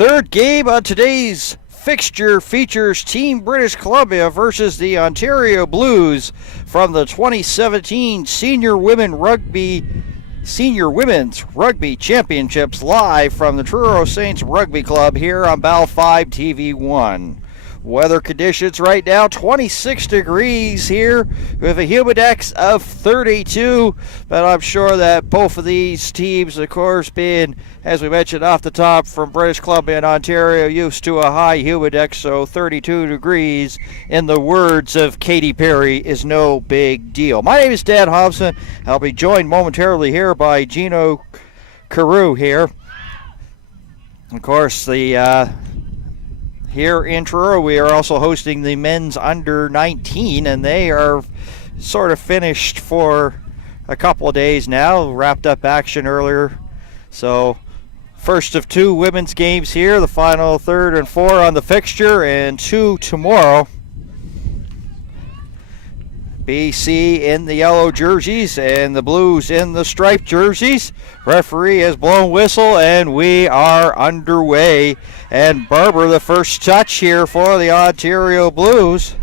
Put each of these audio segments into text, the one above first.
Third game on today's fixture features Team British Columbia versus the Ontario Blues from the 2017 Senior Women's Rugby Championships, live from the Truro Saints Rugby Club here on Bell 5 TV1. Weather conditions right now, 26 degrees here with a humidex of 32. But I'm sure that both of these teams, of course, being, as we mentioned off the top, from British Columbia and Ontario, used to a high humidex, so 32 degrees, in the words of Katy Perry, is no big deal. My name is Dan Hobson. I'll be joined momentarily here by Gino Carew here. Of course, here in Truro, we are also hosting the men's under 19, and they are sort of finished for a couple of days now. Wrapped up action earlier. So, first of two women's games here, the final third and four on the fixture, and two tomorrow. BC in the yellow jerseys and the Blues in the striped jerseys. Referee has blown whistle and we are underway. And Barber, the first touch here for the Ontario Blues.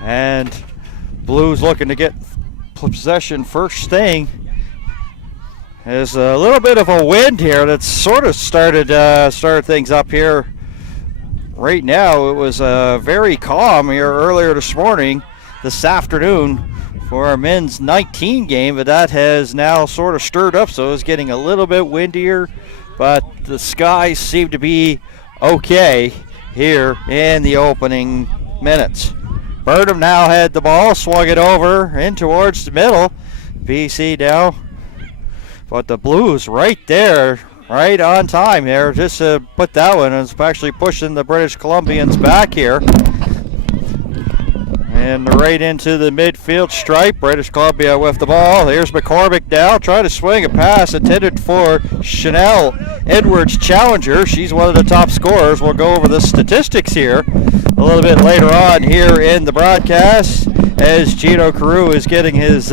And Blues looking to get possession first thing. There's a little bit of a wind here that's sort of started things up here. Right now, it was very calm here earlier this morning, this afternoon, for our men's 19 game, but that has now sort of stirred up, so it's getting a little bit windier, but the skies seem to be okay here in the opening minutes. Burnham now had the ball, swung it over in towards the middle. BC now, but the Blues right there, right on time here, just to put that one. It's actually pushing the British Columbians back here. And right into the midfield stripe. British Columbia with the ball. Here's McCormick now trying to swing a pass intended for Chanel Edwards Challenger. She's one of the top scorers. We'll go over the statistics here a little bit later on here in the broadcast, as Gino Carew is getting his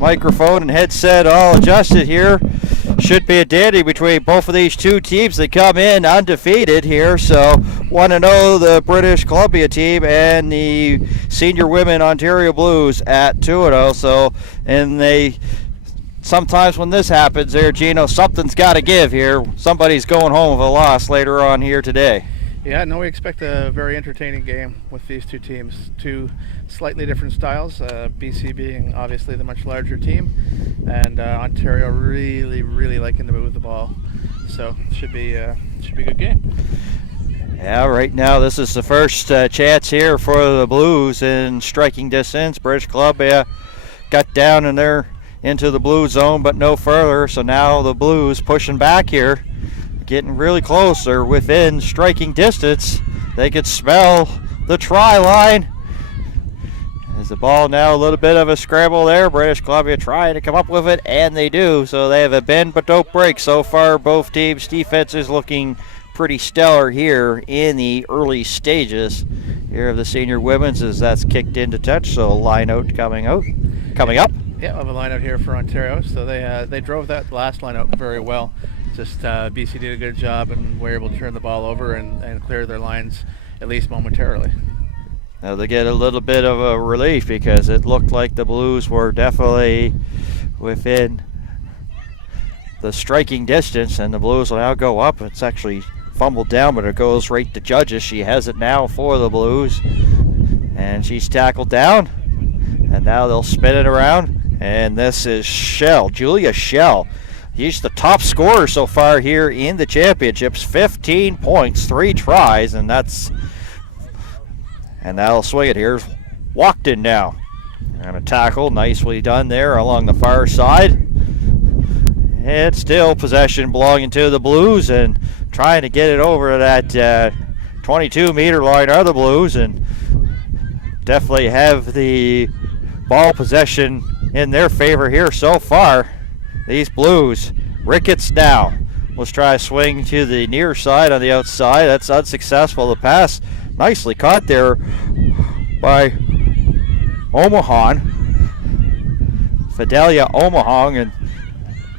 microphone and headset all adjusted here. Should be a dandy between both of these two teams. They come in undefeated here, so 1-0 the British Columbia team and the Senior Women Ontario Blues at 2-0. So, and they sometimes when this happens there, Gino, something's got to give here. Somebody's going home with a loss later on here today. Yeah, no, we expect a very entertaining game with these two teams. Two slightly different styles, BC being obviously the much larger team, and Ontario really liking to move the ball. So should be a good game. Yeah, right now this is the first chance here for the Blues in striking distance. British Columbia got down in there into the blue zone, but no further. So now the Blues pushing back here, getting really close. They're within striking distance. They could smell the try line. As the ball now a little bit of a scramble there. British Columbia trying to come up with it, and they do. So they have a bend but don't break. So far, both teams' defense is looking pretty stellar here in the early stages here of the senior women's, as that's kicked into touch. So line out coming up. Yeah, we have a line out here for Ontario. So they drove that last line out very well. Just BC did a good job and were able to turn the ball over and clear their lines, at least momentarily. Now they get a little bit of a relief, because it looked like the Blues were definitely within the striking distance, and the Blues will now go up. It's actually fumbled down, but it goes right to Judges. She has it now for the Blues, and she's tackled down, and now they'll spin it around, and this is Julia Schell. He's the top scorer so far here in the championships. 15 points, 3 tries, and that'll swing it. Here's Walkden now. And a tackle, nicely done there along the far side. And still possession belonging to the Blues, and trying to get it over that 22-meter line are the Blues, and definitely have the ball possession in their favor here so far. These Blues. Ricketts now. Let's try a swing to the near side on the outside. That's unsuccessful. The pass nicely caught there by Omahan. Fidelia Omahan, and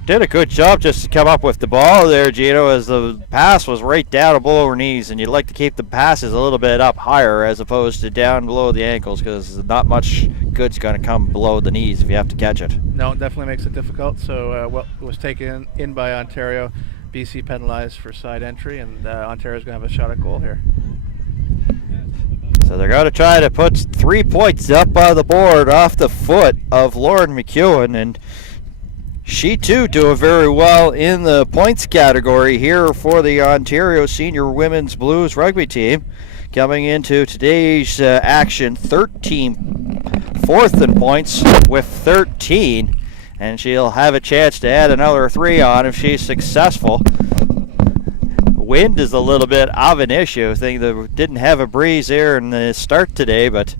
did a good job just to come up with the ball there, Gino, as the pass was right down below her knees, and you'd like to keep the passes a little bit up higher as opposed to down below the ankles, because not much good's going to come below the knees if you have to catch it. No, it definitely makes it difficult. So what was taken in by Ontario, BC penalized for side entry, and Ontario's going to have a shot at goal here. So they're going to try to put 3 points up on the board off the foot of Lauren McEwen, and she too doing very well in the points category here for the Ontario Senior Women's Blues rugby team. Coming into today's action, 4th in points with 13, and she'll have a chance to add another 3 on if she's successful. Wind is a little bit of an issue. I think they didn't have a breeze there in the start today, but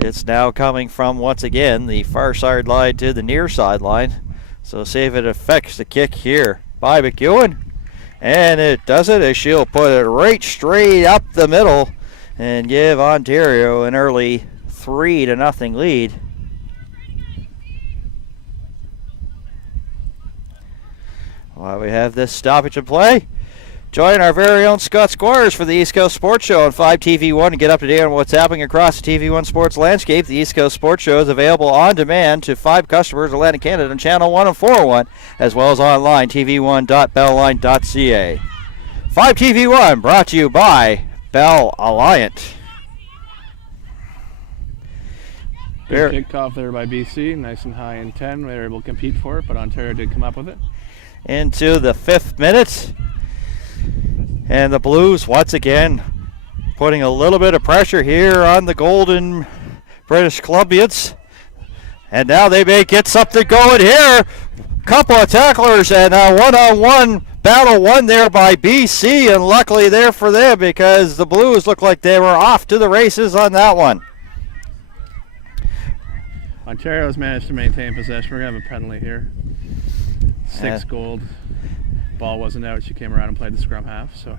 it's now coming from, once again, the far sideline to the near sideline. So see if it affects the kick here by McEwen. And it does it, as she'll put it right straight up the middle and give Ontario an early 3-0 lead. While we have this stoppage in play, join our very own Scott Squires for the East Coast Sports Show on 5TV1 and get up to date on what's happening across the TV1 sports landscape. The East Coast Sports Show is available on demand to 5 customers Atlantic Canada on Channel 1 and 401, as well as online, tv1.bellline.ca. 5TV1 brought to you by Bell Alliant. Good kickoff there by BC, nice and high in 10. They were able to compete for it, but Ontario did come up with it. Into the 5th minute. And the Blues, once again, putting a little bit of pressure here on the Golden British Columbians. And now they may get something going here. Couple of tacklers and a one-on-one battle won there by BC. And luckily there for them, because the Blues looked like they were off to the races on that one. Ontario's managed to maintain possession. We're going to have a penalty here. 6 gold. Ball wasn't out. She came around and played the scrum half. So,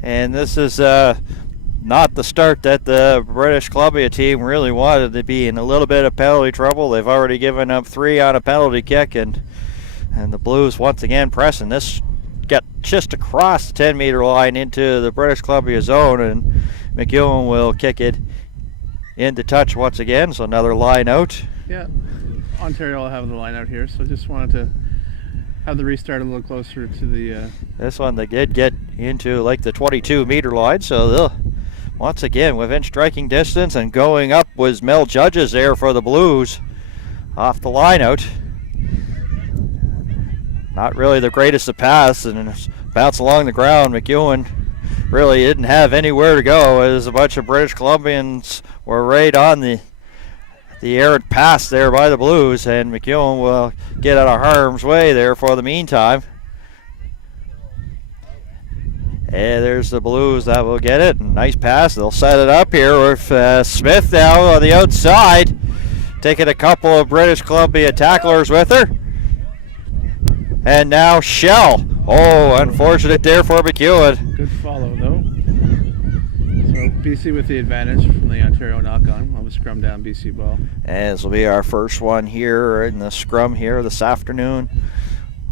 and this is not the start that the British Columbia team really wanted to be in. A little bit of penalty trouble. They've already given up 3 on a penalty kick, and the Blues once again pressing. This got just across the 10-meter line into the British Columbia zone, and McEwen will kick it into touch once again. So another line out. Yeah, Ontario will have the line out here. So just wanted to have the restart a little closer to the... This one they did get into like the 22-meter line, so they'll once again within striking distance, and going up was Mel Judges there for the Blues off the line out. Not really the greatest of pass, and it's bounced along the ground. McEwen really didn't have anywhere to go, as a bunch of British Columbians were right on the errant pass there by the Blues, and McEwen will get out of harm's way there for the meantime. And there's the Blues that will get it. Nice pass. They'll set it up here with Smith now on the outside, taking a couple of British Columbia tacklers with her. And now Shell. Oh, unfortunate there for McEwen. Good follow, though. So BC with the advantage from the Ontario knock-on. We'll scrum down BC ball. And this will be our first one here in the scrum here this afternoon.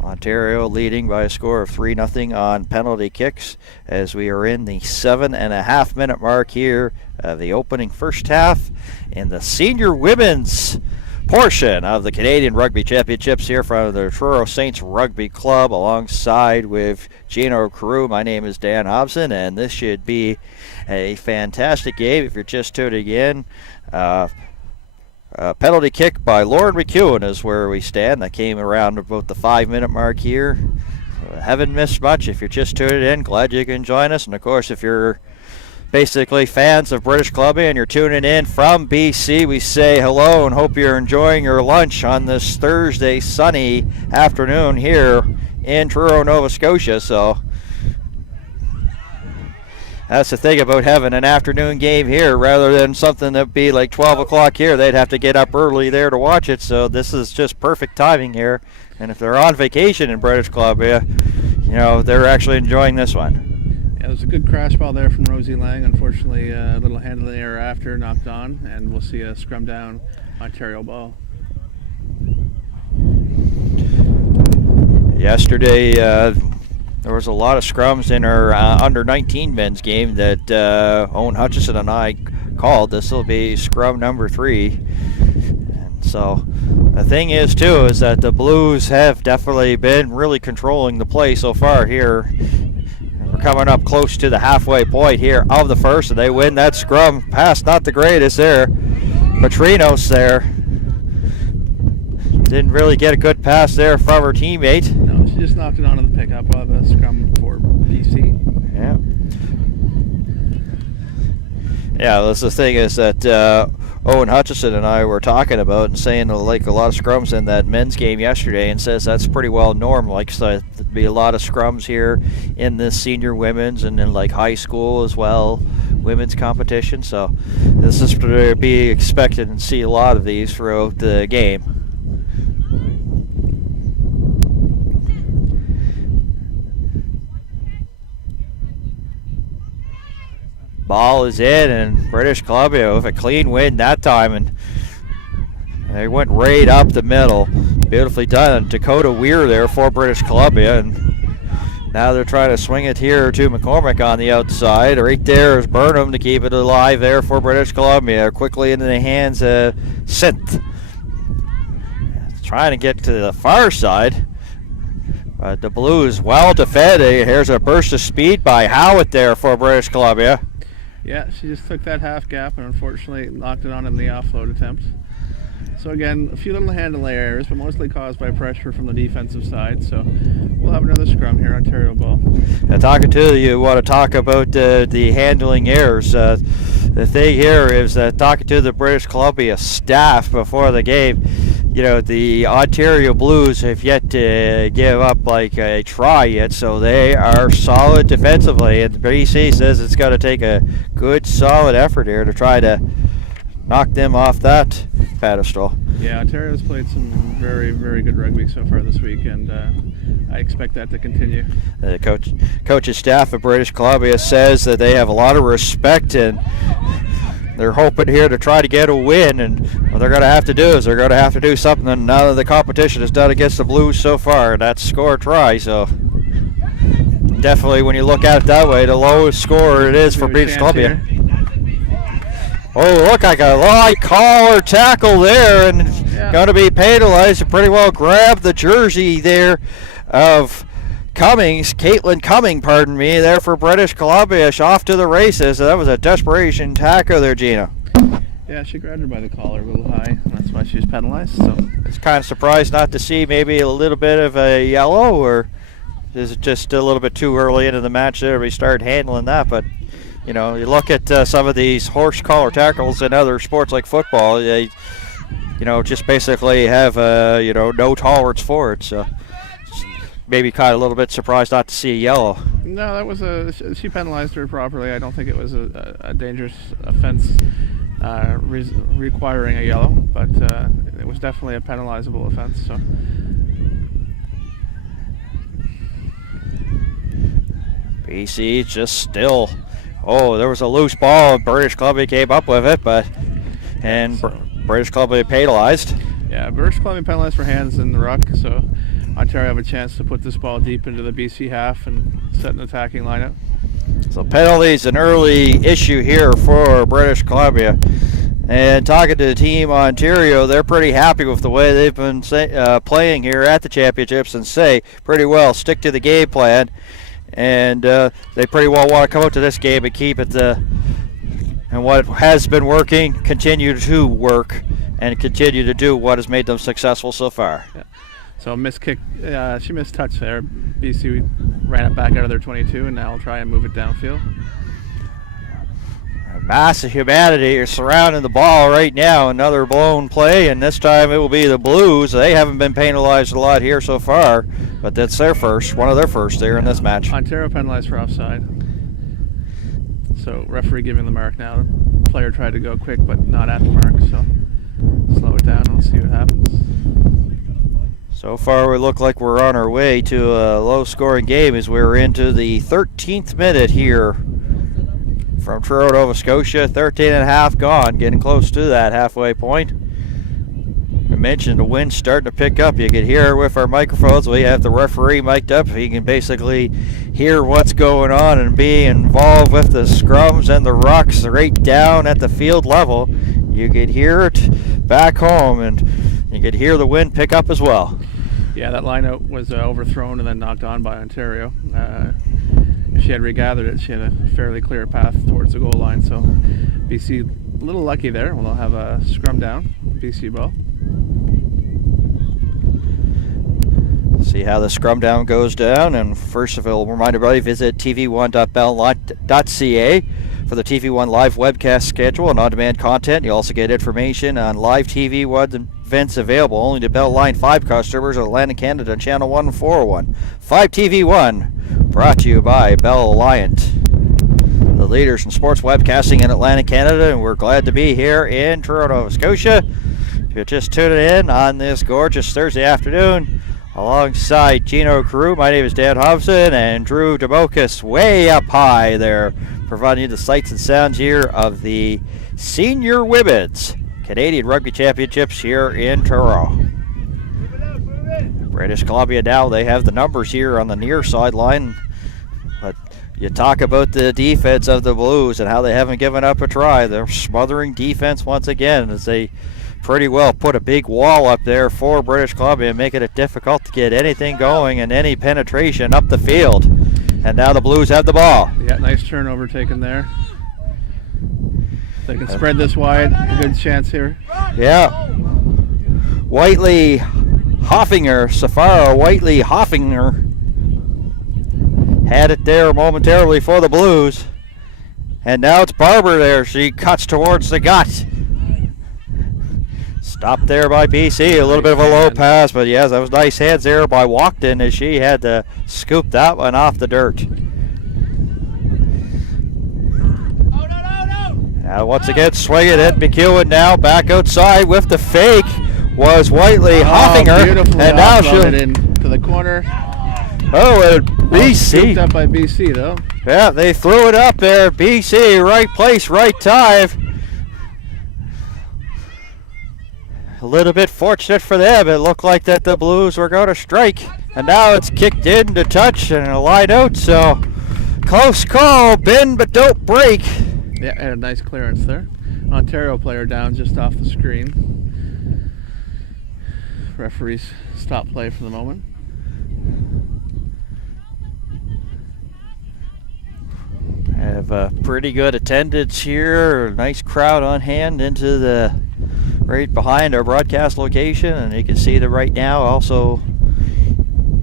Ontario leading by a score of 3-0 on penalty kicks, as we are in the 7.5 minute mark here of the opening first half in the senior women's portion of the Canadian Rugby Championships here from the Truro Saints Rugby Club, alongside with Gino Carew. My name is Dan Hobson, and this should be a fantastic game if you're just tuning in. Penalty kick by Lauren McEwen is where we stand. That came around about the 5 minute mark here. Haven't missed much if you're just tuning in. Glad you can join us. And of course, if you're basically fans of British Columbia and you're tuning in from BC, we say hello and hope you're enjoying your lunch on this Thursday sunny afternoon here in Truro, Nova Scotia. So that's the thing about having an afternoon game here rather than something that'd be like 12 o'clock here. They'd have to get up early there to watch it, so this is just perfect timing here. And if they're on vacation in British Columbia, you know, they're actually enjoying this one. Yeah, there's a good crash ball there from Rosie Lang. Unfortunately, a little handling error after, knocked on, and we'll see a scrum down Ontario ball. Yesterday, there was a lot of scrums in our under 19 men's game that Owen Hutchison and I called. This will be scrum number 3. And so the thing is, too, is that the Blues have definitely been really controlling the play so far here. We're coming up close to the halfway point here of the first, and they win that scrum. Pass not the greatest there. Petrinos there. Didn't really get a good pass there from her teammate. No, she just knocked it onto the pickup of the scrum for BC. Yeah. Yeah, that's the thing is that Owen Hutchison and I were talking about and saying like a lot of scrums in that men's game yesterday, and says that's pretty well normal. Like so there'd be a lot of scrums here in the senior women's and in like high school as well, women's competition. So this is to be expected and see a lot of these throughout the game. Ball is in, and British Columbia with a clean win that time, and they went right up the middle. Beautifully done. Dakota Weir there for British Columbia, and now they're trying to swing it here to McCormick on the outside. Right there is Burnham to keep it alive there for British Columbia. Quickly into the hands of Synth. Trying to get to the far side. But the Blues well defended. Here's a burst of speed by Howitt there for British Columbia. Yeah, she just took that half gap and unfortunately knocked it on in the offload attempt. So again, a few little handle errors, but mostly caused by pressure from the defensive side. So we'll have another scrum here, Ontario ball. Now, talking to you, want to talk about the handling errors. The thing here is that talking to the British Columbia staff before the game, you know, the Ontario Blues have yet to give up like a try yet, so they are solid defensively, and BC says it's got to take a good solid effort here to try to knock them off that pedestal. Yeah, Ontario's played some very, very good rugby so far this week, and I expect that to continue. The coach's staff of British Columbia says that they have a lot of respect, and they're hoping here to try to get a win, and what they're going to have to do is they're going to have to do something that none of the competition has done against the Blues so far, and that's score a try. So definitely when you look at it that way, the lowest score it is for British Columbia. Here. Oh, look like a high collar tackle there, and going to be penalized. Pretty well grabbed the jersey there of Caitlin Cumming, pardon me, there for British Columbia. Off to the races. That was a desperation tackle there, Gina. Yeah, she grabbed her by the collar a little high, and that's why she was penalized. So it's kind of surprised not to see maybe a little bit of a yellow, or is it just a little bit too early into the match there we start handling that? But you know, you look at some of these horse collar tackles in other sports like football, they, you know, just basically have, you know, no tolerance for it. So maybe kind of a little bit surprised not to see a yellow. No, that was she penalized her properly. I don't think it was a dangerous offense requiring a yellow, but it was definitely a penalizable offense. So. BC just still. Oh, there was a loose ball, and British Columbia came up with it, British Columbia penalized. Yeah, British Columbia penalized for hands in the ruck, so Ontario have a chance to put this ball deep into the BC half and set an attacking lineup. So penalties an early issue here for British Columbia. And talking to the team Ontario, they're pretty happy with the way they've been playing here at the championships, and say pretty well stick to the game plan. And they pretty well want to come out to this game and keep it and what has been working, continue to work, and continue to do what has made them successful so far. Yeah. So missed kick, she missed touch there. BC ran it back out of their 22, and now we'll try and move it downfield. A mass of humanity is surrounding the ball right now. Another blown play, and this time it will be the Blues. They haven't been penalized a lot here so far, but that's their first, one of their first there in this match. Ontario penalized for offside. So referee giving the mark now. The player tried to go quick, but not at the mark, so slow it down and we'll see what happens. So far we look like we're on our way to a low-scoring game as we're into the 13th minute here from Truro, Nova Scotia. 13 and a half gone, getting close to that halfway point. mentioned the wind's starting to pick up. You can hear with our microphones. We have the referee mic'd up. He can basically hear what's going on and be involved with the scrums and the rucks right down at the field level. You could hear it back home, and you could hear the wind pick up as well. Yeah, that line out was overthrown and then knocked on by Ontario. If she had regathered it, she had a fairly clear path towards the goal line. So BC a little lucky there. We'll have a scrum down, BC ball. See how the scrum down goes down. And first of all, remind everybody, visit tv1.bellonline.ca for the TV1 live webcast schedule and on-demand content. You also get information on live TV1 events available only to Bell Line 5 customers of Atlantic Canada, Channel 1 and 401. 5 TV1, brought to you by Bell Alliant, the leaders in sports webcasting in Atlantic Canada, and we're glad to be here in Toronto, Nova Scotia. If you're just tuning in on this gorgeous Thursday afternoon, alongside Gino Carew, my name is Dan Hobson, and Drew DeMocus way up high there, providing you the sights and sounds here of the Senior Women's Canadian Rugby Championships here in Toronto. British Columbia now, they have the numbers here on the near sideline, but you talk about the defense of the Blues and how they haven't given up a try. They're smothering defense once again as they pretty well put a big wall up there for British Columbia, making it difficult to get anything going and any penetration up the field. And now the Blues have the ball. Yeah, nice turnover taken there. They can spread this wide. A good chance here. Yeah. Safara Whiteley Hoffinger had it there momentarily for the Blues. And now it's Barber there. She cuts towards the gut. Stopped there by BC. A little bit of a low pass, but yes, that was nice hands there by Walkden as she had to scoop that one off the dirt. Now once again swinging it. McEwen now back outside with the fake was Whiteley Hoffinger. And now she'll into the corner. Oh, and BC. Scooped up by BC though. Yeah, they threw it up there. BC, right place, right time. A little bit fortunate for them. It looked like that the Blues were going to strike. And now it's kicked in to touch and a line out. So close call. Bend but don't break. Yeah, and a nice clearance there. Ontario player down just off the screen. Referees stop play for the moment. Have a pretty good attendance here. A nice crowd on hand into the right behind our broadcast location, and you can see them right now also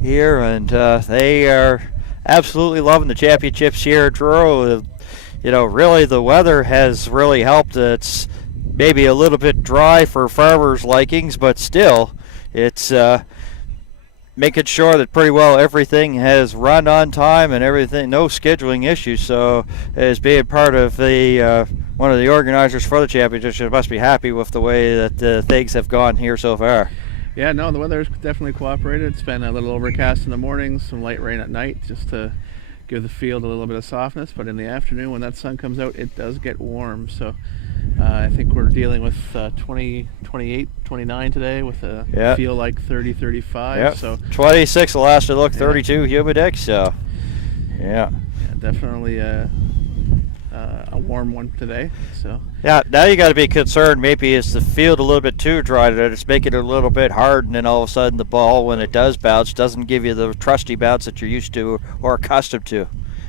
here, and they are absolutely loving the championships here at Truro. You know, really the weather has really helped. It's maybe a little bit dry for farmers' likings, but still it's making sure that pretty well everything has run on time and everything, no scheduling issues. So as being part of the one of the organizers for the championship, you must be happy with the way that things have gone here so far. Yeah, no, the weather's definitely cooperated. It's been a little overcast in the mornings, some light rain at night, just to give the field a little bit of softness. But in the afternoon, when that sun comes out, it does get warm. So I think we're dealing with 20, 28, 29 today with a feel like 30, 35. Yep. So 26 the last to look, 32 humidix. So yeah, definitely a warm one today. So yeah, now you got to be concerned. Maybe is the field a little bit too dry that it's making it a little bit hard, and then all of a sudden the ball, when it does bounce, doesn't give you the trusty bounce that you're used to or accustomed to.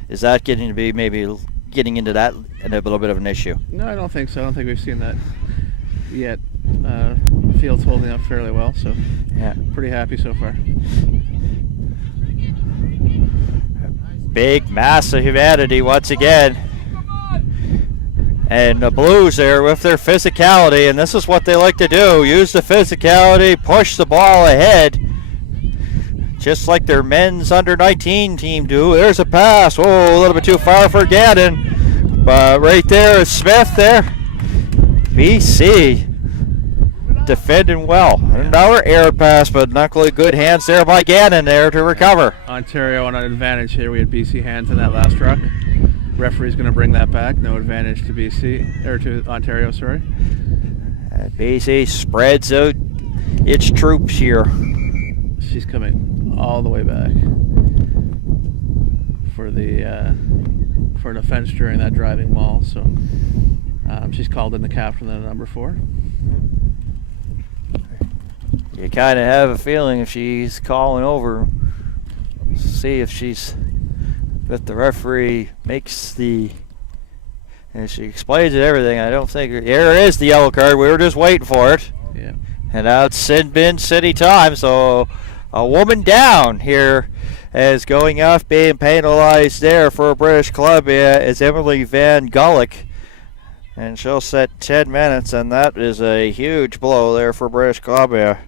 Is that getting to be maybe getting into that and a little bit of an issue? No, I don't think so. I don't think we've seen that yet. Field's holding up fairly well, so yeah, pretty happy so far. Big mass of humanity once again. And the Blues there with their physicality, and this is what they like to do, use the physicality, push the ball ahead, just like their men's under-19 team do. There's a pass. Oh, a little bit too far for Gannon. But right there is Smith there. BC defending well. Another air pass, but not really good hands there by Gannon there to recover. Ontario on an advantage here. We had BC hands in that last ruck. Referee's going to bring that back. No advantage to BC, or to Ontario, sorry. BC spreads out its troops here. She's coming all the way back for an offense during that driving maul. So she's called in the captain at number 4. You kind of have a feeling if she's calling over, see if she's, if the referee makes the, and she explains it, everything. I don't think, here is the yellow card. We were just waiting for it. Yeah. And now it's Sin Bin City time, so a woman down here is going off, being penalized there for British Columbia is Emily Van Gulick. And she'll set 10 minutes, and that is a huge blow there for British Columbia.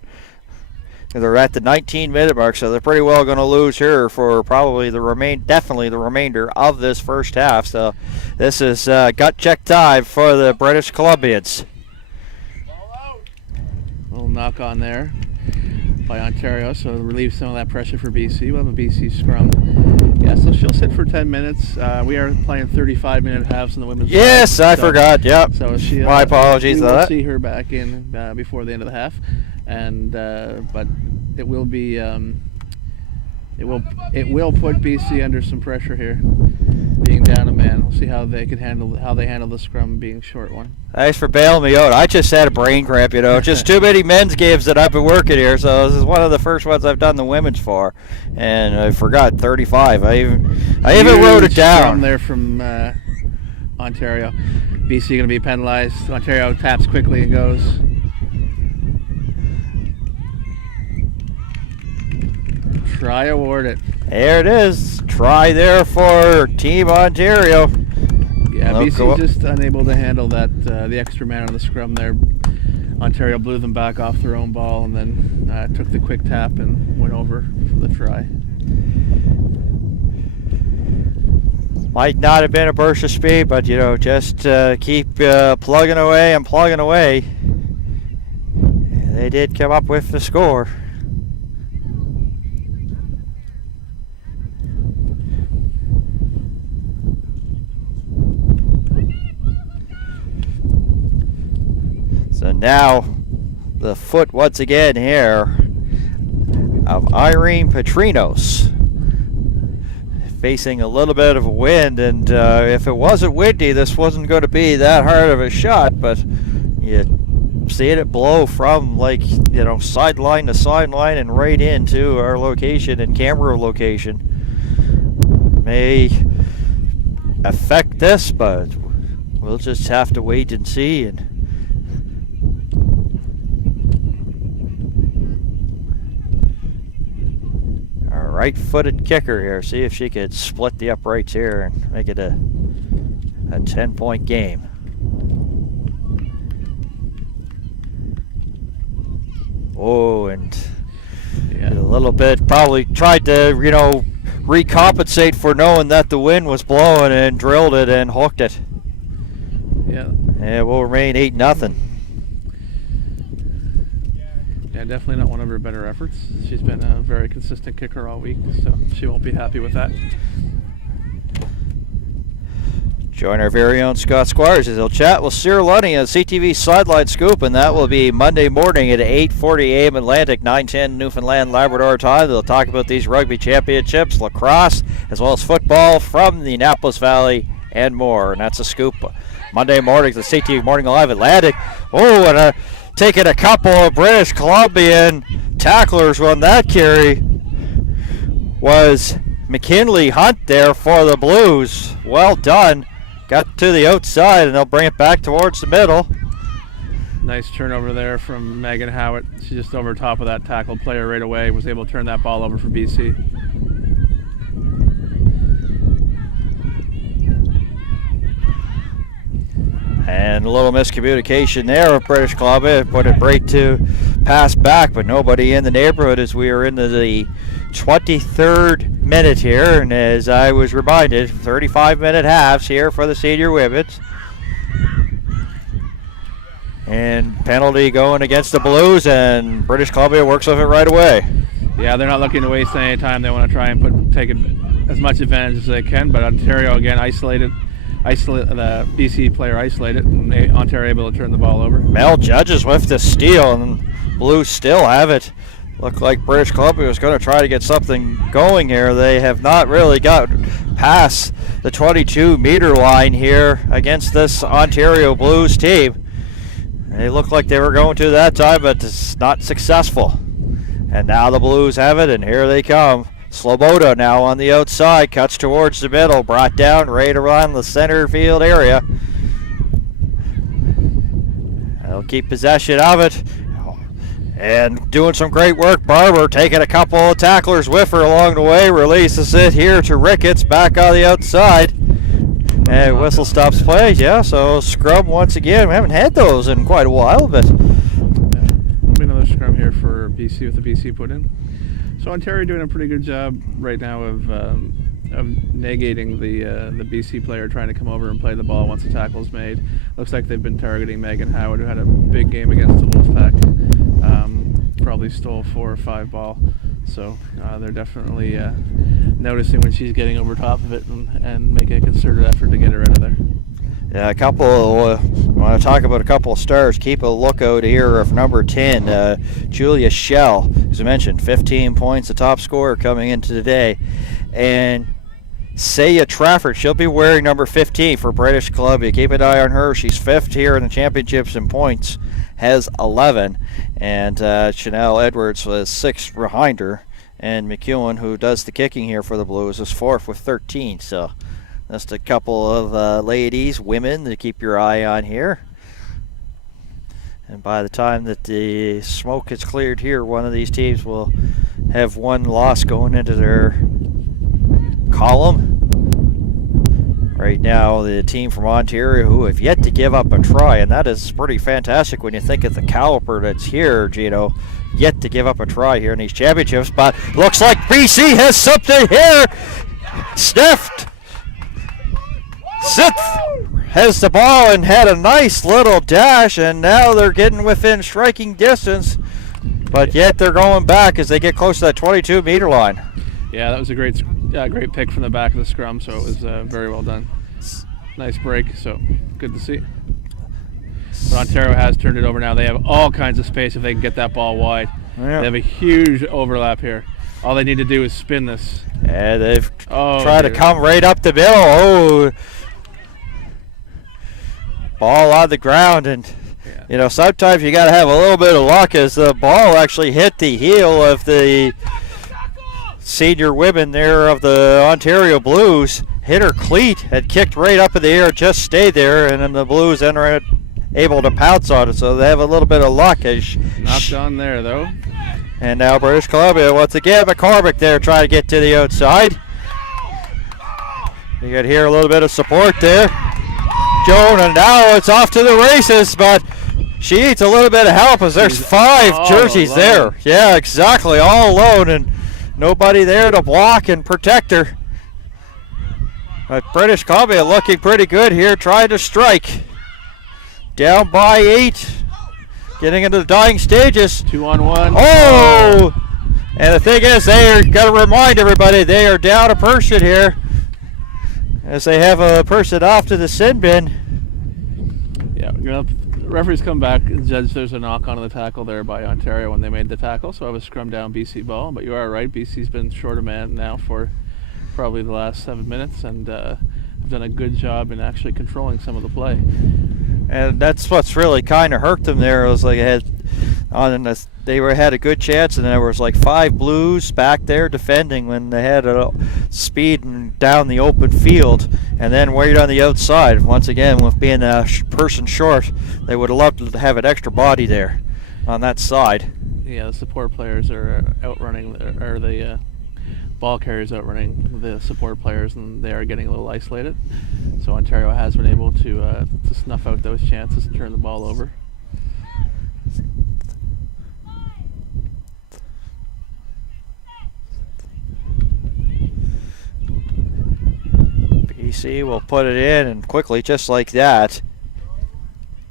They're at the 19-minute mark, so they're pretty well going to lose her for probably definitely the remainder of this first half. So this is gut check time for the British Columbians. A little knock on there by Ontario, so to relieve some of that pressure for BC. We'll have a BC scrum. Yeah, so she'll sit for 10 minutes. We are playing 35-minute halves in the women's. Yes, side, I forgot. Yep. So she. My apologies for that. We'll see her back in before the end of the half, and but it will be it will put BC under some pressure here, being down a man. We'll see how they handle the scrum being short one. Thanks for bailing me out. I just had a brain cramp, you know. Just too many men's games that I've been working here, so this is one of the first ones I've done the women's for, and I forgot 35. I even wrote it down. There from Ontario. BC going to be penalized. Ontario taps quickly and goes. Try awarded. There it is. Try there for Team Ontario. Yeah, BC just unable to handle that the extra man on the scrum there. Ontario blew them back off their own ball and then took the quick tap and went over for the try. Might not have been a burst of speed, but you know, just keep plugging away and plugging away. And they did come up with the score. So now the foot once again here of Irene Petrinos, facing a little bit of a wind, and if it wasn't windy, this wasn't going to be that hard of a shot, but you see it blow from, like, you know, sideline to sideline and right into our location and camera location. May affect this, but we'll just have to wait and see. And right-footed kicker here. See if she could split the uprights here and make it a 10-point game. Oh, and a little bit probably tried to, you know, recompensate for knowing that the wind was blowing and drilled it and hooked it. Yeah. And it will remain 8-0. Yeah, definitely not one of her better efforts. She's been a very consistent kicker all week, so she won't be happy with that. Join our very own Scott Squires as he'll chat with Sarah Lunny on CTV Sideline Scoop, and that will be Monday morning at 8:40 a.m. Atlantic, 9:10 Newfoundland Labrador time. They'll talk about these rugby championships, lacrosse, as well as football from the Annapolis Valley and more. And that's a scoop Monday morning at CTV Morning Live Atlantic. Oh, and taking a couple of British Columbian tacklers on that carry was McKinley Hunt there for the Blues. Well done. Got to the outside, and they'll bring it back towards the middle. Nice turnover there from Megan Howitt. She just over top of that tackle player right away, was able to turn that ball over for BC. And a little miscommunication there of British Columbia. Put it right to pass back, but nobody in the neighborhood as we are into the 23rd minute here. And as I was reminded, 35-minute halves here for the senior women's. And penalty going against the Blues, and British Columbia works with it right away. Yeah, they're not looking to waste any time. They want to try and take as much advantage as they can, but Ontario again isolated the BC player isolated, and Ontario able to turn the ball over. Mel Judges with the steal, and Blues still have it. Looked like British Columbia was going to try to get something going here. They have not really got past the 22-meter line here against this Ontario Blues team. They looked like they were going to that time, but it's not successful. And now the Blues have it, and here they come. Sloboda now on the outside, cuts towards the middle, brought down right around the center field area. They'll keep possession of it. And doing some great work, Barber taking a couple of tacklers with her along the way, releases it here to Ricketts back on the outside. And whistle stops play, yeah, so scrum once again. We haven't had those in quite a while, but... Another scrum here for BC with the BC put in. So Ontario doing a pretty good job right now of negating the BC player trying to come over and play the ball once the tackle's made. Looks like they've been targeting Megan Howard, who had a big game against the Wolfpack. Probably stole 4 or 5 ball. So they're definitely noticing when she's getting over top of it and making a concerted effort to get her out of there. Yeah, I want to talk about a couple of stars. Keep a lookout here of number 10, Julia Schell. As I mentioned, 15 points, the top scorer coming into today. And Saya Trafford, she'll be wearing number 15 for British Columbia. Keep an eye on her. She's 5th here in the championships in points, has 11. And Chanel Edwards was 6th behind her. And McEwen, who does the kicking here for the Blues, is 4th with 13. So just a couple of ladies, women to keep your eye on here. And by the time that the smoke is cleared here, one of these teams will have one loss going into their column. Right now, the team from Ontario who have yet to give up a try, and that is pretty fantastic when you think of the caliber that's here, Gino. Yet to give up a try here in these championships, but looks like BC has something here. Sniffed. Sith has the ball and had a nice little dash, and now they're getting within striking distance, but yet they're going back as they get close to that 22-meter line. Yeah, that was a great pick from the back of the scrum, so it was very well done. Nice break, so good to see. But Ontario has turned it over now. They have all kinds of space if they can get that ball wide. Yeah. They have a huge overlap here. All they need to do is spin this. And they've tried to come right up the middle. Oh, ball on the ground, and you know, sometimes you got to have a little bit of luck as the ball actually hit the heel of the senior women there of the Ontario Blues. Hit her cleat, had kicked right up in the air, just stayed there, and then the Blues are able to pounce on it, so they have a little bit of luck. Knocked on there, though. And now British Columbia, once again, McCormick there trying to get to the outside. You can hear a little bit of support there. Joan, and now it's off to the races, but she needs a little bit of help as there's 5 jerseys there. Yeah, exactly, all alone, and nobody there to block and protect her. But British Columbia looking pretty good here, trying to strike. Down by 8, getting into the dying stages. 2-on-1. Oh! And the thing is, they are got to remind everybody they are down a person here, as they have a person off to the sin bin. Yeah, the referees come back and judge there's a knock on the tackle there by Ontario when they made the tackle, so I was scrum down BC ball. But you are right, BC's been short a man now for probably the last 7 minutes, and have done a good job in actually controlling some of the play. And that's what's really kind of hurt them there. It was like had a good chance, and there was like 5 Blues back there defending when they had a speed down the open field, and then right on the outside. Once again, with being a person short, they would have loved to have an extra body there on that side. Yeah, the support players are outrunning, or the ball carriers outrunning the support players, and they are getting a little isolated. So Ontario has been able to snuff out those chances and turn the ball over. BC will put it in, and quickly, just like that.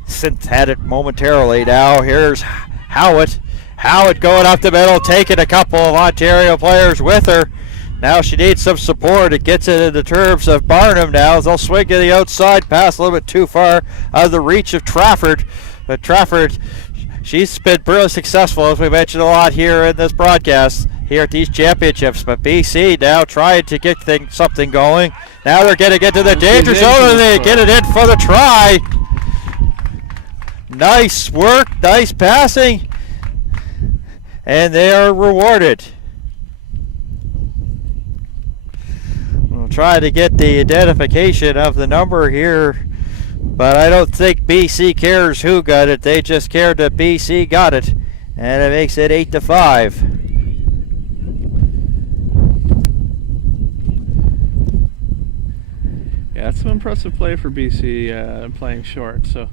Synth had it momentarily. Now here's Howitt. Howitt going up the middle, taking a couple of Ontario players with her. Now she needs some support. It gets it into terms of Barnum now. They'll swing to the outside pass a little bit too far out of the reach of Trafford. But Trafford, she's been really successful, as we mentioned a lot here in this broadcast, here at these championships. But BC now trying to get something going. Now they're going to get to the danger zone, and they get it in for the try. Nice work, nice passing, and they are rewarded. We'll try to get the identification of the number here, but I don't think BC cares who got it. They just cared that BC got it, and it makes it 8-5. Yeah, that's some impressive play for BC playing short. So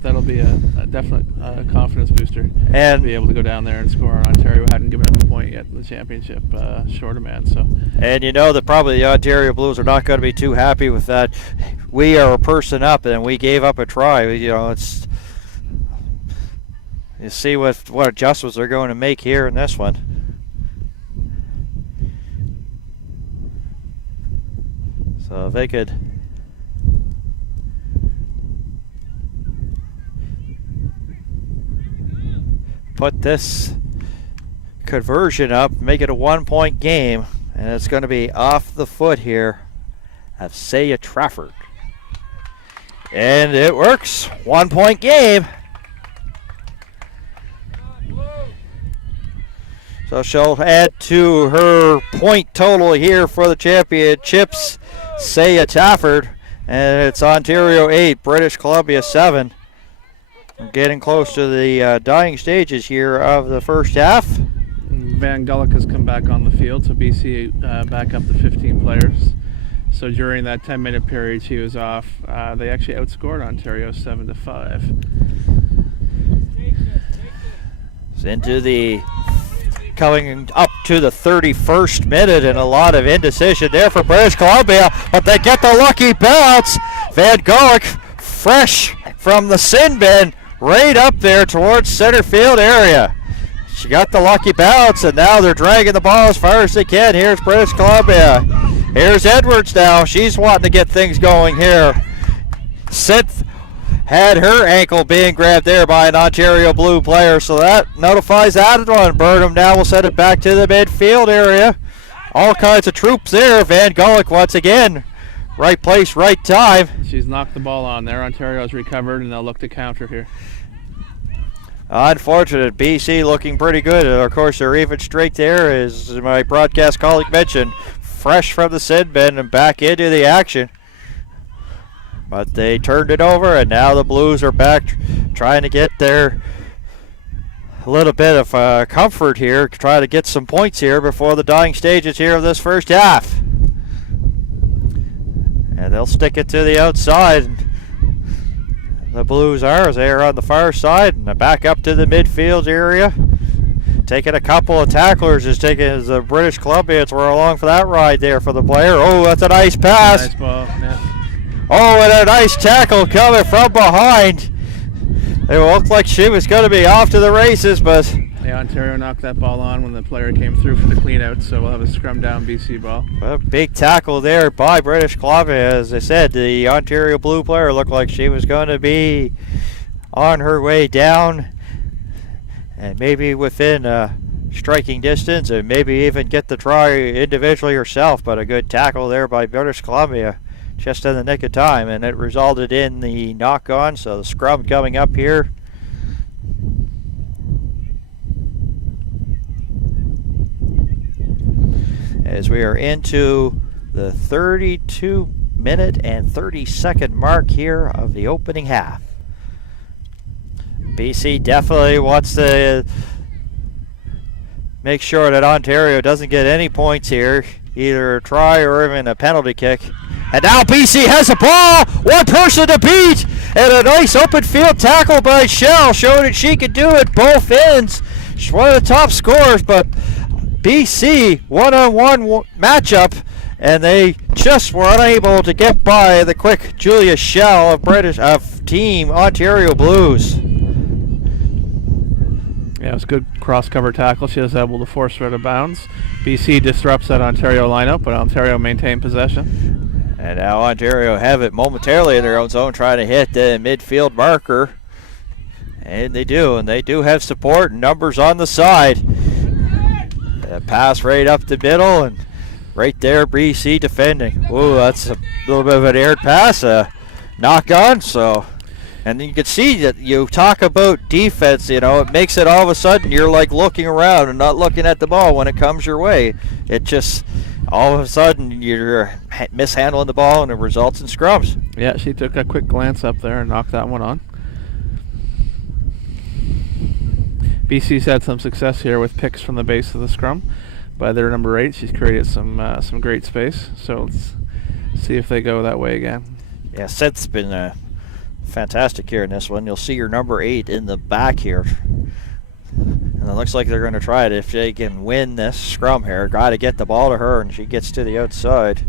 that'll be a definite confidence booster. And to be able to go down there and score on Ontario, who hadn't given up a point yet in the championship short of man. So. And you know that probably the Ontario Blues are not going to be too happy with that. We are a person up, and we gave up a try. You know, it's you see what adjustments they're going to make here in this one. So if they could put this conversion up, make it a 1-point game, and it's going to be off the foot here of Saya Trafford. And it works. 1-point game. So she'll add to her point total here for the championships, Saya Trafford, and it's Ontario 8, British Columbia 7. We're getting close to the dying stages here of the first half. Van Gulik has come back on the field, so BC back up to 15 players. So during that 10-minute period she was off, they actually outscored Ontario 7-5. It's into the coming up to the 31st minute, and a lot of indecision there for British Columbia, but they get the lucky bounce. Van Gulik, fresh from the sin bin, right up there towards center field area. She got the lucky bounce, and now they're dragging the ball as far as they can. Here's British Columbia. Here's Edwards now. She's wanting to get things going here. Synth had her ankle being grabbed there by an Ontario Blue player, so that notifies that one. Burnham now will send it back to the midfield area. All kinds of troops there. Van Gulik once again. Right place, right time. She's knocked the ball on there. Ontario's recovered, and they'll look to counter here. Unfortunate. BC looking pretty good. Of course, they're even straight there, as my broadcast colleague mentioned. Fresh from the sin bin and back into the action. But they turned it over, and now the Blues are back trying to get their little bit of comfort here, try to get some points here before the dying stages here of this first half. And they'll stick it to the outside. The Blues are on the far side, and back up to the midfield area. Taking a couple of tacklers, is taking the British Columbians were along for that ride there for the player. Oh, that's a nice pass. Nice ball, yeah. Oh, and a nice tackle coming from behind. It looked like she was going to be off to the races, but yeah, Ontario knocked that ball on when the player came through for the clean out, so we'll have a scrum down BC ball. A big tackle there by British Columbia. As I said, the Ontario Blue player looked like she was going to be on her way down and maybe within striking distance and maybe even get the try individually herself, but a good tackle there by British Columbia just in the nick of time, and it resulted in the knock-on, so the scrum coming up here. As we are into the 32-minute and 30-second mark here of the opening half. BC definitely wants to make sure that Ontario doesn't get any points here, either a try or even a penalty kick. And now BC has the ball, one person to beat, and a nice open field tackle by Shell, showing that she can do it both ends. She's one of the top scorers, but BC one-on-one matchup, and they just were unable to get by the quick Julia Shell of Team Ontario Blues. Yeah, it was a good cross-cover tackle. She was able to force her out of bounds. BC disrupts that Ontario lineup, but Ontario maintained possession. And now Ontario have it momentarily in their own zone, trying to hit the midfield marker. And they do have support, numbers on the side. Pass right up the middle, and right there, BC defending. Ooh, that's a little bit of an aired pass, knock on. So, and you can see that you talk about defense. You know, it makes it all of a sudden you're like looking around and not looking at the ball when it comes your way. It just all of a sudden you're mishandling the ball, and it results in scrums. Yeah, she took a quick glance up there and knocked that one on. BC's had some success here with picks from the base of the scrum by their number 8. She's created some great space. So let's see if they go that way again. Yeah, Seth's been fantastic here in this one. You'll see your number 8 in the back here. And it looks like they're going to try it. If they can win this scrum here, got to get the ball to her, and she gets to the outside.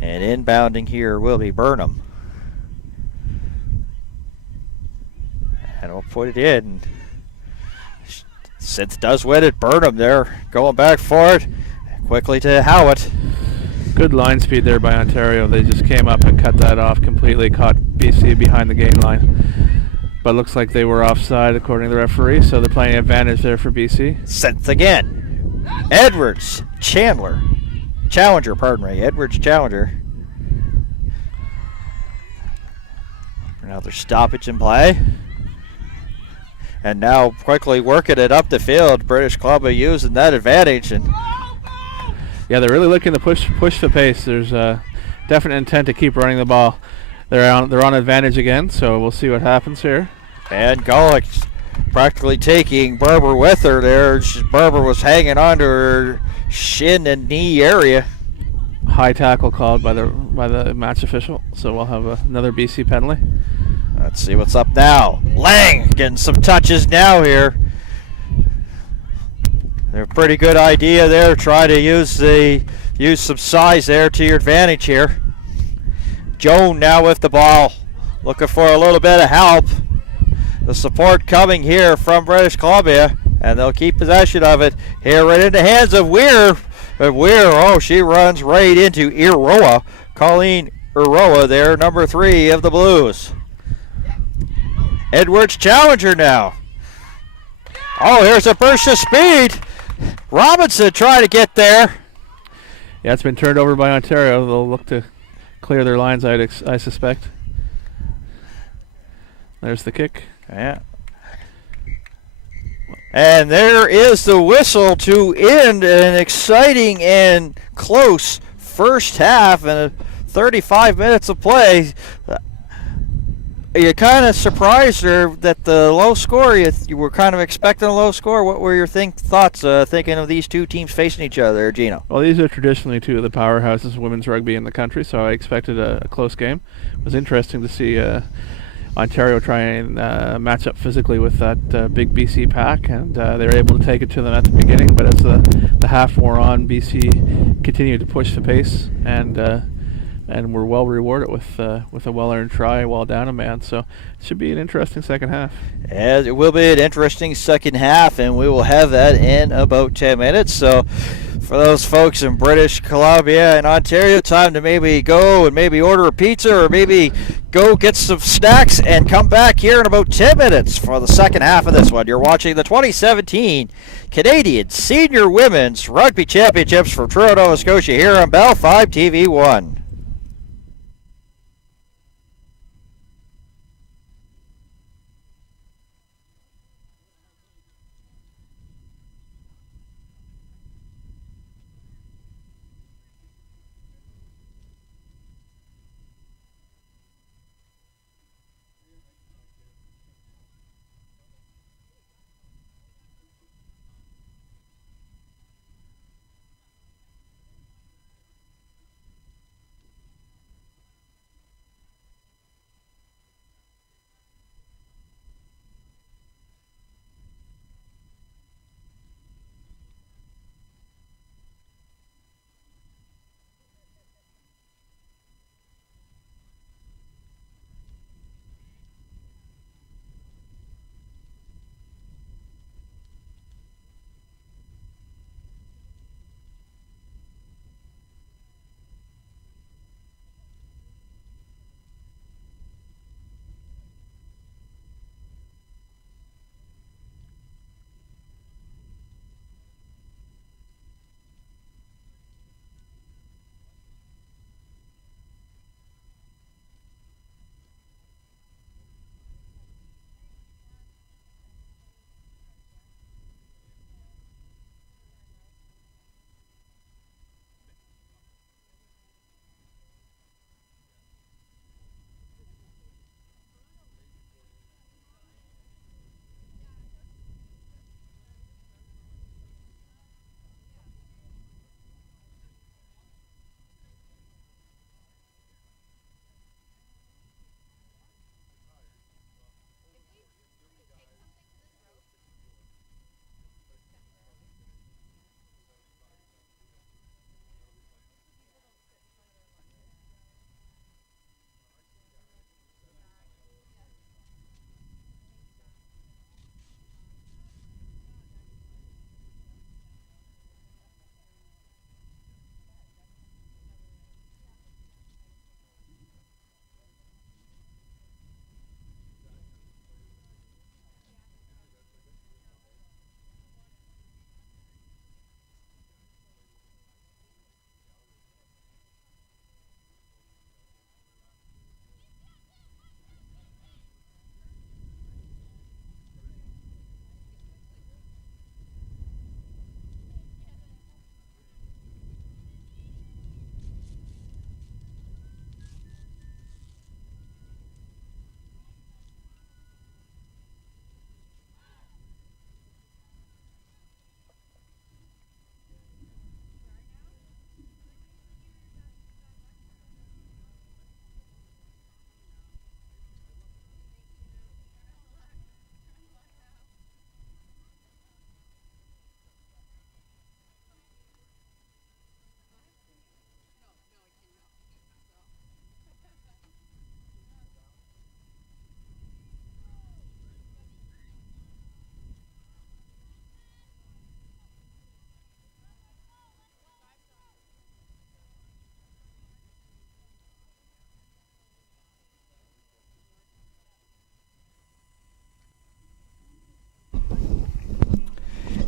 And inbounding here will be Burnham. And we'll put it in. Sith does win it. Burnham there going back for it. Quickly to Howitt. Good line speed there by Ontario. They just came up and cut that off completely. Caught BC behind the gain line. But looks like they were offside according to the referee, so they're playing advantage there for BC. Sith again. Edwards. Challenger, Edwards Challenger. Another stoppage in play. And now quickly working it up the field. British Columbia using that advantage. And yeah, they're really looking to push the pace. There's a definite intent to keep running the ball. They're on advantage again, so we'll see what happens here. And Golick practically taking Barber with her there. Barber was hanging on to her shin and knee area. High tackle called by the match official, so we'll have another BC penalty. Let's see what's up now. Lang getting some touches now here. They're a pretty good idea there. Try to use some size there to your advantage here. Joan now with the ball, looking for a little bit of help. The support coming here from British Columbia, and they'll keep possession of it here right in the hands of Weir. But Weir, she runs right into Iroa. Colleen Iroa there, number 3 of the Blues. Edwards Challenger now. Oh, here's a burst of speed. Robinson trying to get there. Yeah, it's been turned over by Ontario. They'll look to clear their lines, I suspect. There's the kick. Yeah. And there is the whistle to end an exciting and close first half and 35 minutes of play. You're kind of surprised there that the low score, you were kind of expecting a low score. What were your thoughts thinking of these two teams facing each other, Gino? Well, these are traditionally two of the powerhouses of women's rugby in the country, so I expected a close game. It was interesting to see Ontario try and match up physically with that big BC pack, and they were able to take it to them at the beginning, but as the half wore on, BC continued to push the pace, and were well rewarded with a well-earned try while down a man. So it should be an interesting second half. As it will be an interesting second half, and we will have that in about 10 minutes. So for those folks in British Columbia and Ontario, time to maybe go and maybe order a pizza or maybe go get some snacks and come back here in about 10 minutes for the second half of this one. You're watching the 2017 Canadian Senior Women's Rugby Championships from Toronto, Nova Scotia here on Bell 5 TV1.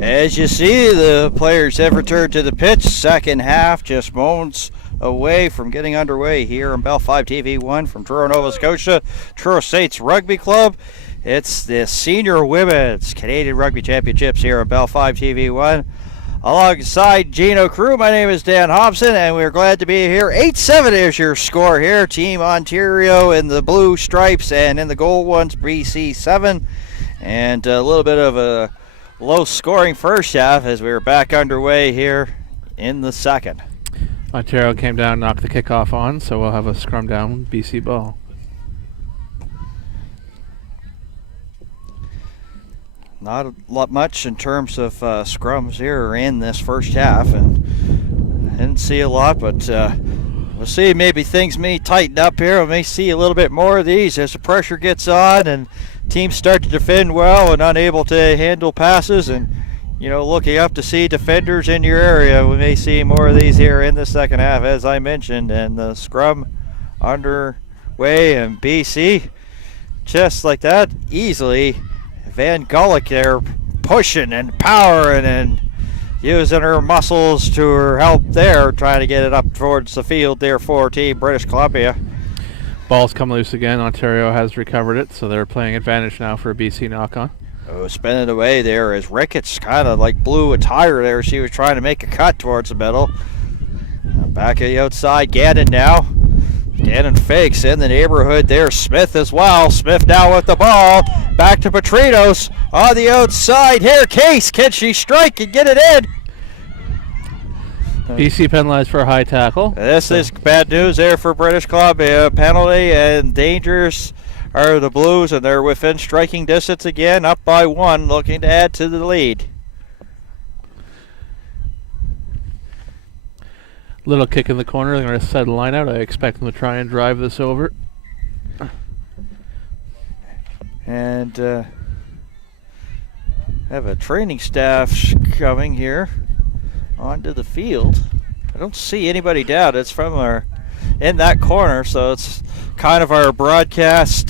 As you see, the players have returned to the pitch. Second half, just moments away from getting underway here on Bell 5 TV1 from Truro, Nova Scotia, Truro States Rugby Club. It's the Senior Women's Canadian Rugby Championships here on Bell 5 TV1. Alongside Gino Crew, my name is Dan Hobson, and we're glad to be here. 8-7 is your score here. Team Ontario in the blue stripes, and in the gold ones, BC 7. And a little bit of a low-scoring first half as we were back underway here in the second. Ontario came down, knocked the kickoff on, so we'll have a scrum down, BC ball. Not a lot much in terms of scrums here in this first half, and I didn't see a lot, but we'll see. Maybe things may tighten up here. We may see a little bit more of these as the pressure gets on and teams start to defend well and unable to handle passes, and looking up to see defenders in your area. We may see more of these here in the second half, as I mentioned, and the scrum underway, and BC just like that easily. Van Gulik there pushing and powering and using her muscles to her help there, trying to get it up towards the field there for Team British Columbia. Ball's come loose again. Ontario has recovered it, so they're playing advantage now for a BC knock-on. Oh, spinning away there as Ricketts kind of like blew a tire there. She was trying to make a cut towards the middle. Back at the outside, Gannon now. Gannon fakes in the neighborhood there. Smith as well. Smith now with the ball. Back to Petrinos on the outside. Here, Case. Can she strike and get it in? BC penalized for a high tackle. This is bad news there for British Columbia. Penalty and dangers are the Blues, and they're within striking distance again, up by 1, looking to add to the lead. Little kick in the corner. They're going to set a line out. I expect them to try and drive this over. And have a training staff coming here onto the field. I don't see anybody down. It's from our in that corner, so it's kind of our broadcast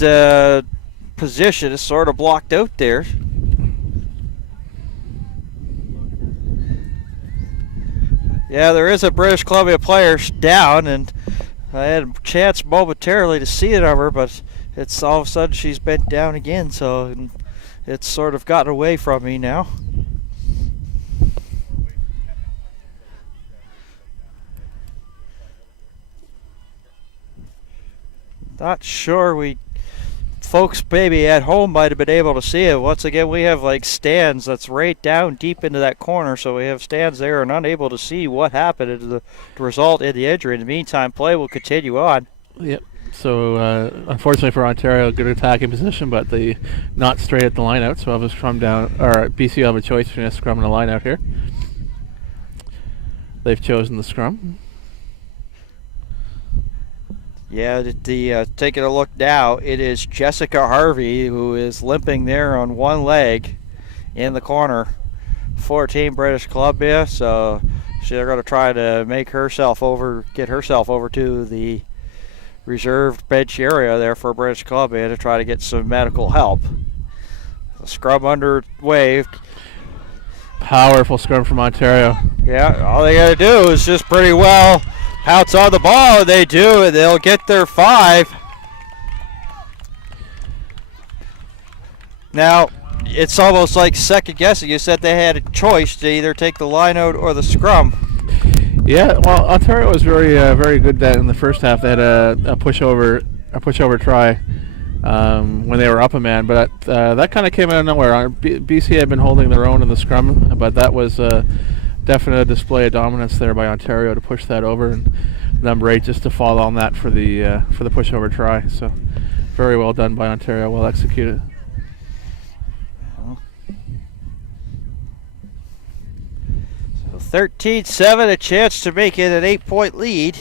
position is sort of blocked out there. Yeah, there is a British Columbia player down, and I had a chance momentarily to see it of her, but it's all of a sudden she's bent down again, so it's sort of gotten away from me now. Not sure folks maybe at home might have been able to see it. Once again, we have like stands that's right down deep into that corner, so we have stands there and unable to see what happened to result in the injury. In the meantime, play will continue on. Yep. So unfortunately for Ontario, good attacking position, but they not straight at the line out, so we'll have a scrum down, or BC will have a choice between a scrum and a line out here. They've chosen the scrum. Yeah, taking a look now, it is Jessica Harvey who is limping there on one leg in the corner for Team British Columbia. So they're going to try to get herself over to the reserved bench area there for British Columbia to try to get some medical help. The scrum underway. Powerful scrum from Ontario. Yeah, all they got to do is just pretty well pounce on the ball, and they do, and they'll get their 5. Now, it's almost like second guessing. You said they had a choice to either take the line out or the scrum. Yeah, well, Ontario was very good in the first half. They had a pushover try when they were up a man, but that kind of came out of nowhere. BC had been holding their own in the scrum, but that was definite display of dominance there by Ontario to push that over, and number 8 just to fall on that for the pushover try. So very well done by Ontario, well executed. So 13-7, a chance to make it an 8-point lead.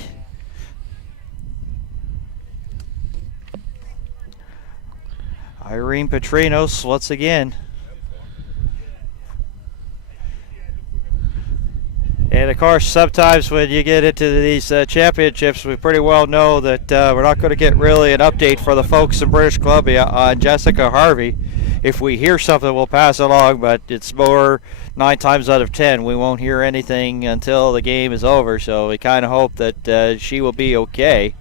Irene Petrinos once again. And And of course, sometimes when you get into these championships, we pretty well know that we're not going to get really an update for the folks in British Columbia on Jessica Harvey. If we hear something, we'll pass it along, but it's more 9 times out of 10 we won't hear anything until the game is over, so we kind of hope that she will be okay.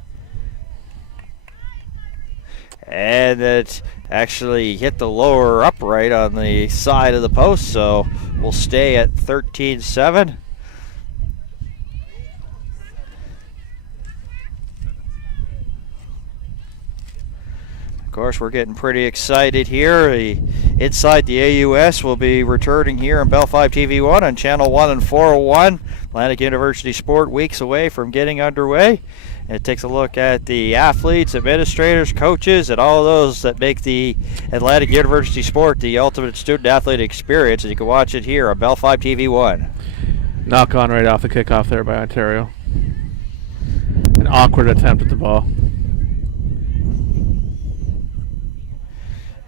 And it actually hit the lower upright on the side of the post, so we'll stay at 13-7. Of course, we're getting pretty excited here. Inside the AUS will be returning here on Bell 5 TV1 on Channel 1 and 401. Atlantic University Sport weeks away from getting underway. It takes a look at the athletes, administrators, coaches, and all those that make the Atlantic University Sport the ultimate student-athlete experience. And you can watch it here on Bell 5 TV1. Knock on right off the kickoff there by Ontario. An awkward attempt at the ball.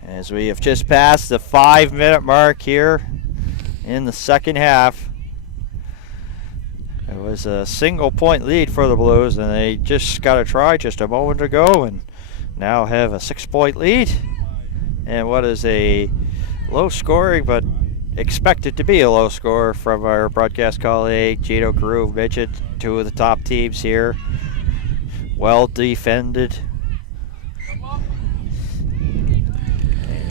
As we have just passed the 5-minute mark here in the second half. It was a single-point lead for the Blues, and they just got a try just a moment ago and now have a 6-point lead. And what is a low-scoring, but expected to be a low score from our broadcast colleague, Gino Carew, mentioned 2 of the top teams here. Well defended.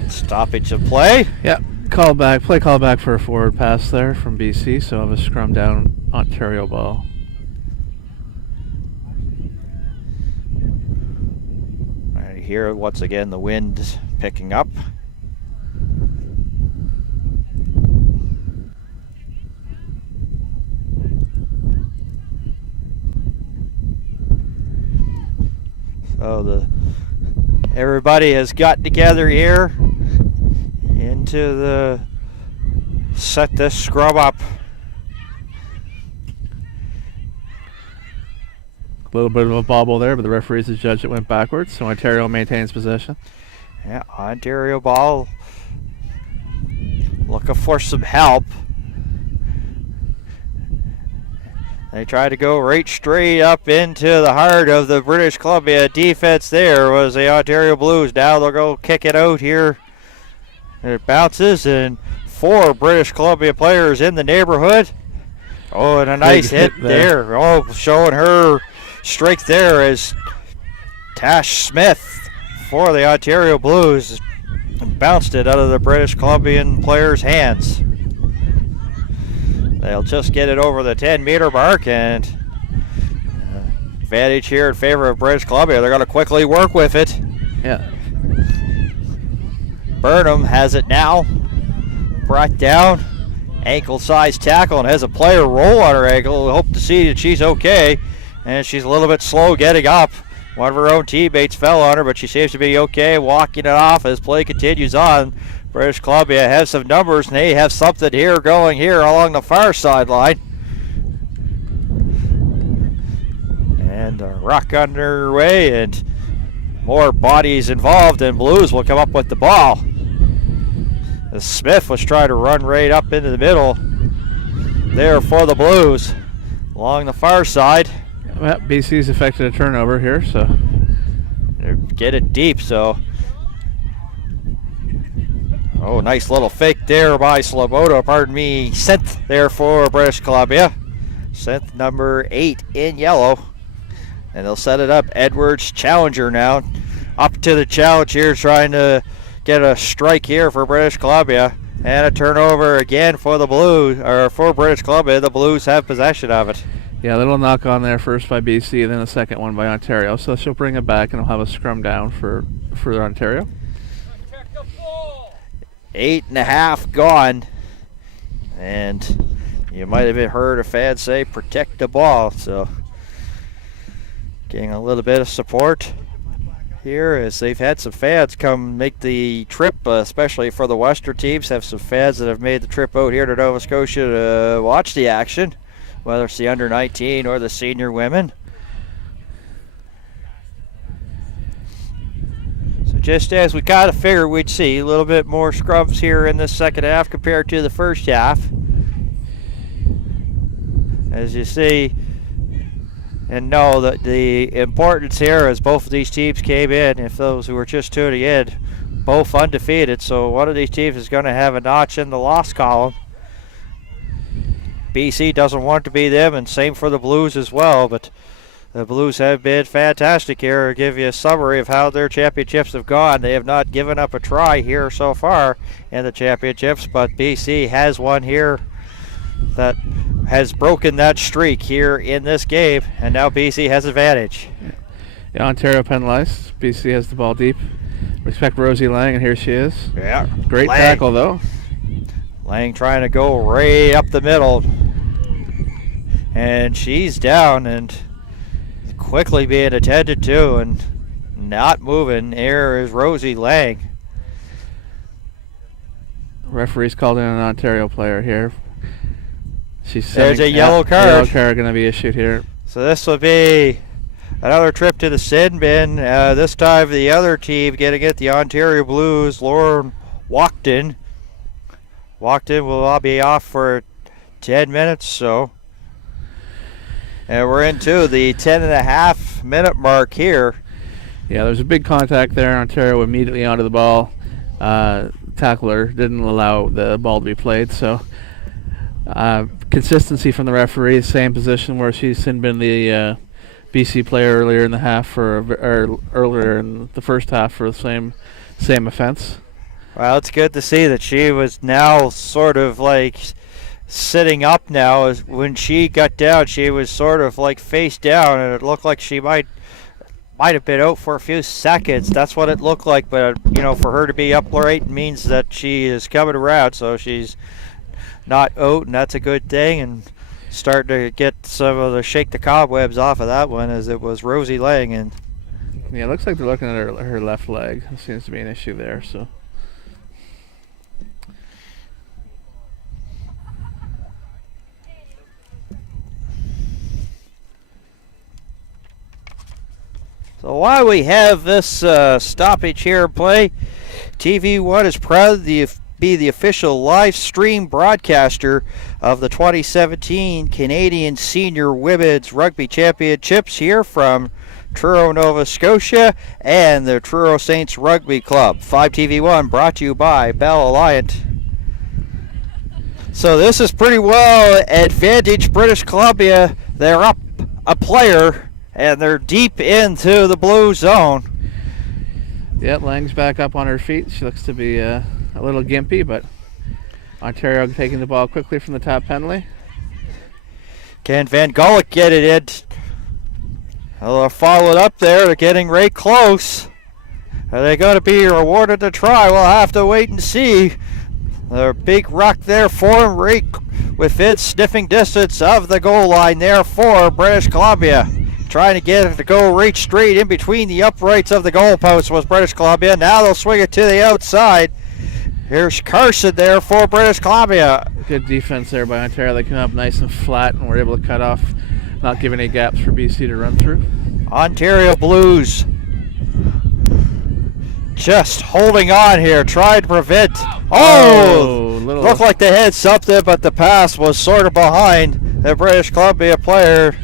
Stoppage of play. Yeah, play call back for a forward pass there from BC, so have a scrum down Ontario ball. Right here, once again, the wind picking up. So everybody has gotten together here to set this scrum up. A little bit of a bobble there, but the referees have judged it went backwards, so Ontario maintains possession. Yeah, Ontario ball looking for some help. They try to go right straight up into the heart of the British Columbia defense. There was the Ontario Blues. Now they'll go kick it out here. It bounces, and 4 British Columbia players in the neighborhood. Oh, and a nice hit there. Oh, showing her strength there as Tash Smith for the Ontario Blues bounced it out of the British Columbian players' hands. They'll just get it over the 10-meter mark, and advantage here in favor of British Columbia. They're going to quickly work with it. Yeah. Burnham has it now. Brought down. Ankle-sized tackle and has a player roll on her ankle. We hope to see that she's okay. And she's a little bit slow getting up. One of her own teammates fell on her, but she seems to be okay walking it off as play continues on. British Columbia has some numbers, and they have something here going here along the far sideline. And a ruck underway, and more bodies involved, and Blues will come up with the ball. As Smith was trying to run right up into the middle there for the Blues along the far side. Well, BC's affected a turnover here, so get it deep. So, oh, nice little fake there by Sloboda. Pardon me, Synth there for British Columbia. Synth number 8 in yellow. And they'll set it up. Edwards, challenger now. Up to the challenge here, trying to get a strike here for British Columbia. And a turnover again for the Blues, or for British Columbia. The Blues have possession of it. yeah, a little knock on there first by BC, and then the second one by Ontario. So she'll bring it back, and we'll have a scrum down for Ontario. 8.5 gone. And you might have heard a fan say, protect the ball. So getting a little bit of support here as they've had some fans come make the trip, especially for the Western teams. Have some fans that have made the trip out here to Nova Scotia to watch the action, whether it's the under 19 or the senior women. So just as we kind of figured we'd see, a little bit more scrums here in this second half compared to the first half. as you see and know that the importance here is both of these teams came in, if those who were just tuning in, both undefeated, so one of these teams is going to have a notch in the loss column. BC doesn't want to be them, and same for the Blues as well, but the Blues have been fantastic here. I'll give you a summary of how their championships have gone. They have not given up a try here so far in the championships, but BC has one here that has broken that streak here in this game, and now BC has advantage. Yeah, Ontario penalized. BC has the ball deep. Respect Rosie Lang, and here she is. Yeah. Great Lang. tackle, though. Lang trying to go right up the middle. And she's down and quickly being attended to and not moving. Here is Rosie Lang. Referee's called in an Ontario player here. There's a yellow card. Yellow card going to be issued here. So this will be another trip to the sin bin. This time the other team getting it, the Ontario Blues, Lauren Walkton. Walkton will all be off for 10 minutes, so. And we're into the 10.5 minute mark here. Yeah, there's a big contact there. Ontario immediately onto the ball. Tackler didn't allow the ball to be played, so consistency from the referee, same position where she's been the BC player earlier in the half or earlier in the first half for the same offense. Well, it's good to see that she was now sort of like sitting up now. When she got down, she was sort of like face down, and it looked like she might have been out for a few seconds. That's what it looked like, but you know, for her to be upright means that she is coming around, so she's not out, and that's a good thing, and starting to get some of the shake the cobwebs off of that one, as it was Rosie Lang. And yeah, it looks like they're looking at her left leg. There seems to be an issue there, so. So while we have this stoppage here in play, TV1 is proud to be the official live stream broadcaster of the 2017 Canadian Senior Women's Rugby Championships here from Truro, Nova Scotia, and the Truro Saints Rugby Club. 5TV1 brought to you by Bell Alliant. So this is pretty well advantage British Columbia. They're up a player, and they're deep into the blue zone. Yeah, Lang's back up on her feet. She looks to be a little gimpy, but Ontario taking the ball quickly from the top penalty. Can Van Gulik get it in? They'll follow it up there. They're getting right close. Are they going to be rewarded to try? We'll have to wait and see. The big rock there for him, right within sniffing distance of the goal line there for British Columbia. Trying to get it to go right straight in between the uprights of the goalpost was British Columbia. Now they'll swing it to the outside. Here's Carson there for British Columbia. Good defense there by Ontario. They come up nice and flat and were able to cut off, not giving any gaps for BC to run through. Ontario Blues just holding on here, trying to prevent. Looked like they had something, but the pass was sort of behind the British Columbia player.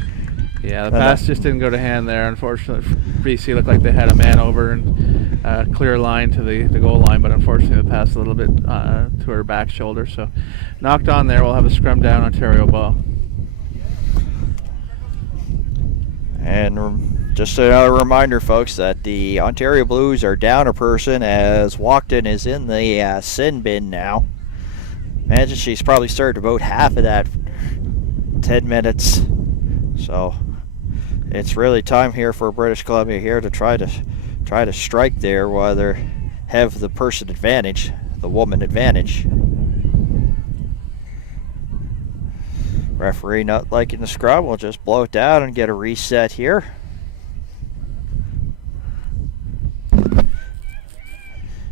Yeah, the pass just didn't go to hand there. Unfortunately, BC looked like they had a man over and clear line to the goal line, but unfortunately the pass a little bit to her back shoulder. So knocked on there. We'll have a scrum down, Ontario ball. And just another reminder, folks, that the Ontario Blues are down a person as Walkton is in the sin bin now. Imagine she's probably served about half of that 10 minutes. So it's really time here for British Columbia here to try to strike there while they have the person advantage, the woman advantage. Referee not liking the scrum. We'll just blow it down and get a reset here.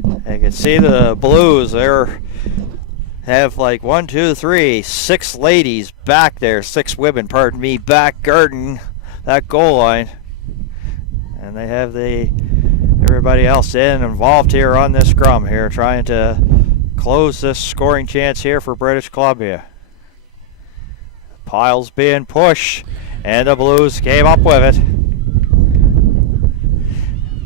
You can see the Blues have like 1, 2, 3, 6 ladies back there, 6 women, pardon me, back guarding that goal line. And they have everybody else involved here on this scrum here, trying to close this scoring chance here for British Columbia. Piles being pushed, and the Blues came up with it.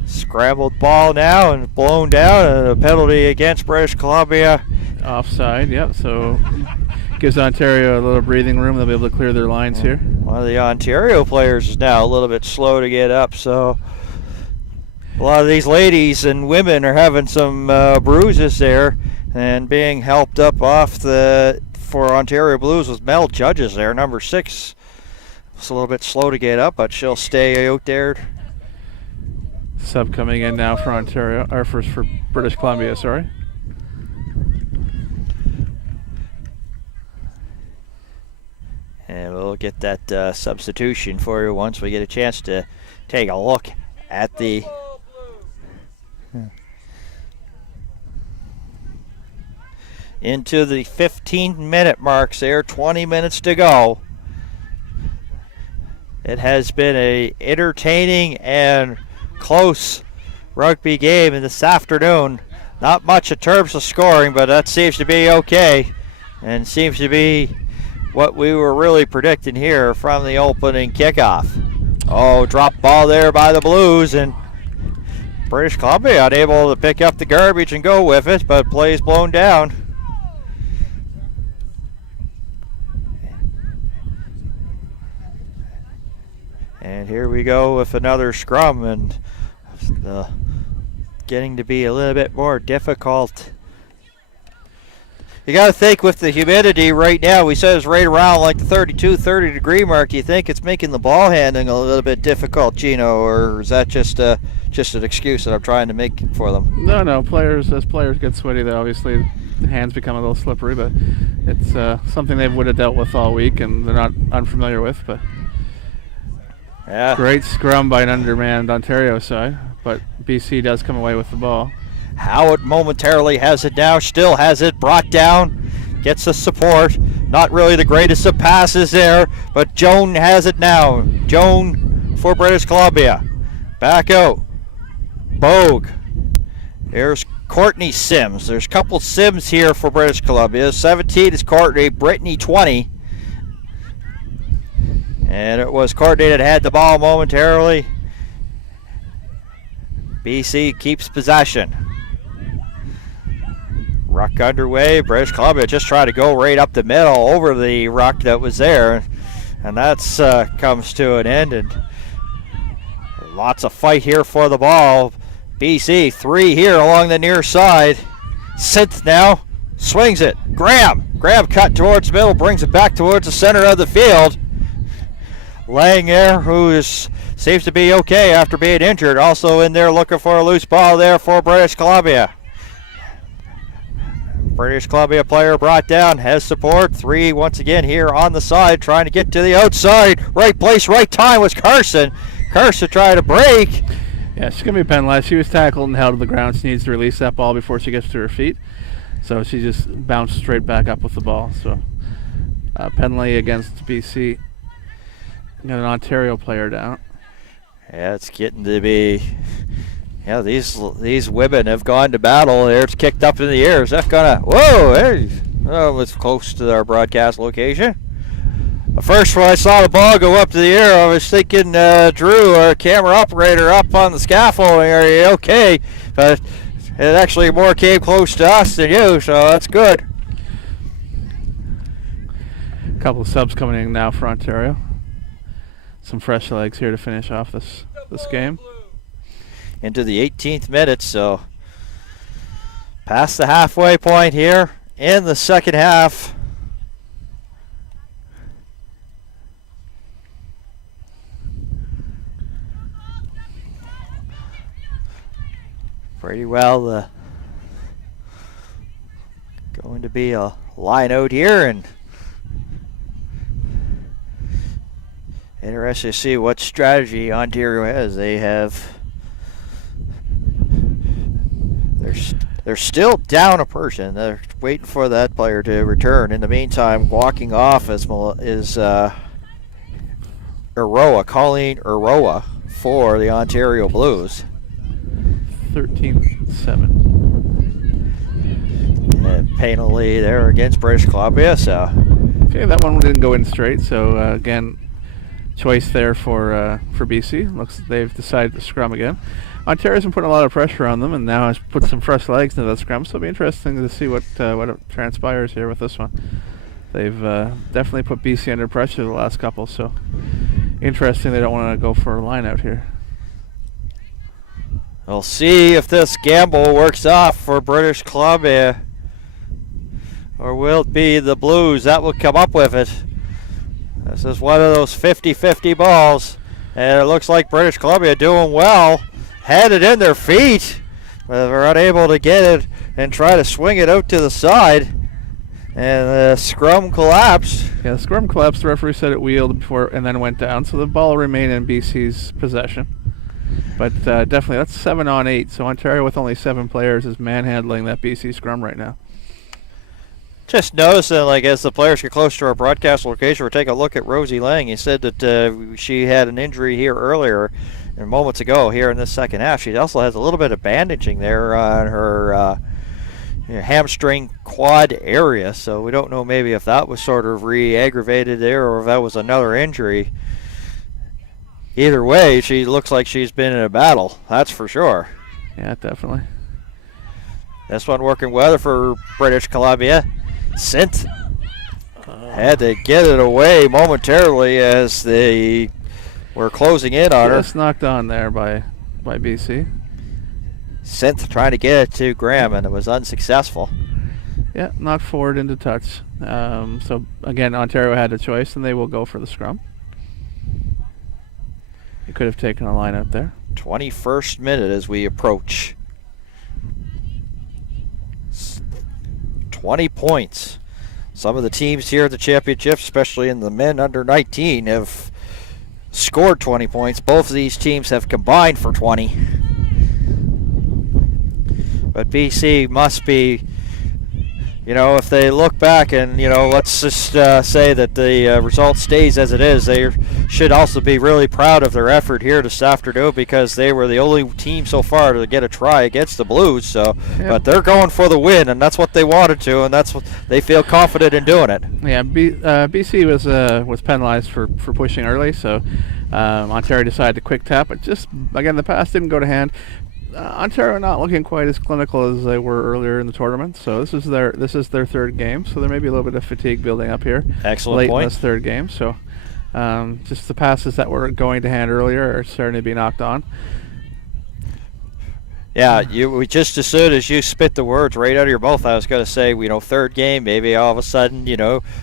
Scrambled ball now and blown down, and a penalty against British Columbia. Offside, yep, so gives Ontario a little breathing room. They'll be able to clear their lines here. One of the Ontario players is now a little bit slow to get up, so a lot of these ladies and women are having some bruises there and being helped up off for Ontario Blues with Mel Judges there, number 6. It's a little bit slow to get up, but she'll stay out there. Sub coming in now for Ontario, or for British Columbia, sorry. And we'll get that substitution for you once we get a chance to take a look at the into the 15-minute marks there, 20 minutes to go. It has been a entertaining and close rugby game in this afternoon. Not much in terms of scoring, but that seems to be okay, and seems to be what we were really predicting here from the opening kickoff. Oh, drop ball there by the Blues, and British Columbia unable to pick up the garbage and go with it, but plays blown down. And here we go with another scrum, and getting to be a little bit more difficult. You got to think with the humidity right now, we said it's right around like the 32, 30 degree mark. Do you think it's making the ball handling a little bit difficult, Gino, or is that just an excuse that I'm trying to make for them? No, as players get sweaty, they obviously the hands become a little slippery, but it's something they would have dealt with all week and they're not unfamiliar with. But yeah. Great scrum by an undermanned Ontario side, but BC does come away with the ball. Howard momentarily has it now, still has it, brought down, gets the support. Not really the greatest of passes there, but Joan has it now. Joan for British Columbia. Back out. Bogue. There's Courtney Sims. There's a couple Sims here for British Columbia. 17 is Courtney, Brittany 20. And it was Courtney that had the ball momentarily. BC keeps possession. Ruck underway. British Columbia just trying to go right up the middle over the ruck that was there. And that's comes to an end. And lots of fight here for the ball. BC 3 here along the near side. Synth now swings it. Graham cut towards the middle, brings it back towards the center of the field. Lang there, who seems to be okay after being injured, also in there looking for a loose ball there for British Columbia. British Columbia player brought down, has support. 3 once again here on the side, trying to get to the outside. Right place, right time was Carson. Carson trying to break. Yeah, she's going to be penalized. She was tackled and held to the ground. She needs to release that ball before she gets to her feet. So she just bounced straight back up with the ball. So penalty against BC. Got an Ontario player down. Yeah, it's getting to be. Yeah, these women have gone to battle. It's kicked up in the air. Is that gonna? Whoa! There, oh, it was close to our broadcast location. First, when I saw the ball go up to the air, I was thinking, Drew, our camera operator, up on the scaffolding. Are you okay? But it actually more came close to us than you, so that's good. A couple of subs coming in now for Ontario. Some fresh legs here to finish off this game. Into the 18th minute, so past the halfway point here in the second half. Pretty well going to be a line out here, and interested to see what strategy Ontario has. They're still down a person. They're waiting for that player to return. In the meantime, walking off is Colleen Iroa for the Ontario Blues. 13-7. Penalty there against British Columbia. So Okay, that one didn't go in straight. So again, choice there for BC. Looks like they've decided to scrum again. Ontario's been putting a lot of pressure on them, and now has put some fresh legs into that scrum. So it'll be interesting to see what transpires here with this one. They've definitely put BC under pressure the last couple. So interesting. They don't want to go for a line out here. We'll see if this gamble works off for British Columbia, or will it be the Blues that will come up with it? This is one of those 50-50 balls, and it looks like British Columbia doing well. Had it in their feet, but they're unable to get it and try to swing it out to the side. And the scrum collapsed. Yeah, the scrum collapsed. The referee said it wheeled before and then went down, so the ball remained in BC's possession. But definitely, that's 7-on-8. So Ontario, with only 7 players, is manhandling that BC scrum right now. Just noticing, like, as the players get close to our broadcast location, we're taking a look at Rosie Lang. He said that she had an injury here earlier, moments ago, here in this second half. She also has a little bit of bandaging there on her hamstring quad area, so we don't know maybe if that was sort of re-aggravated there or if that was another injury. Either way, she looks like she's been in a battle, that's for sure. Yeah, definitely. This one working well for British Columbia. Sint had to get it away momentarily as they were closing in on her. Just knocked on there by BC. Sint trying to get it to Graham, and it was unsuccessful. Yeah, knocked forward into touch. So again, Ontario had a choice, and they will go for the scrum. He could have taken a line out there. 21st minute as we approach. 20 points. Some of the teams here at the championship, especially in the men under 19, have scored 20 points. Both of these teams have combined for 20. But BC must be, if they look back and, let's just say that the result stays as it is, they should also be really proud of their effort here this afternoon, because they were the only team so far to get a try against the Blues. So, yeah. But they're going for the win, and that's what they wanted to, and that's what they feel confident in doing it. Yeah, BC was penalized for pushing early, so Ontario decided to quick tap. But just, again, the pass didn't go to hand. Ontario not looking quite as clinical as they were earlier in the tournament, so this is their third game, so there may be a little bit of fatigue building up here. Excellent late point. In this third game, so just the passes that were going to hand earlier are starting to be knocked on. Yeah, we just as soon as you spit the words right out of your mouth, I was going to say, third game, maybe all of a sudden,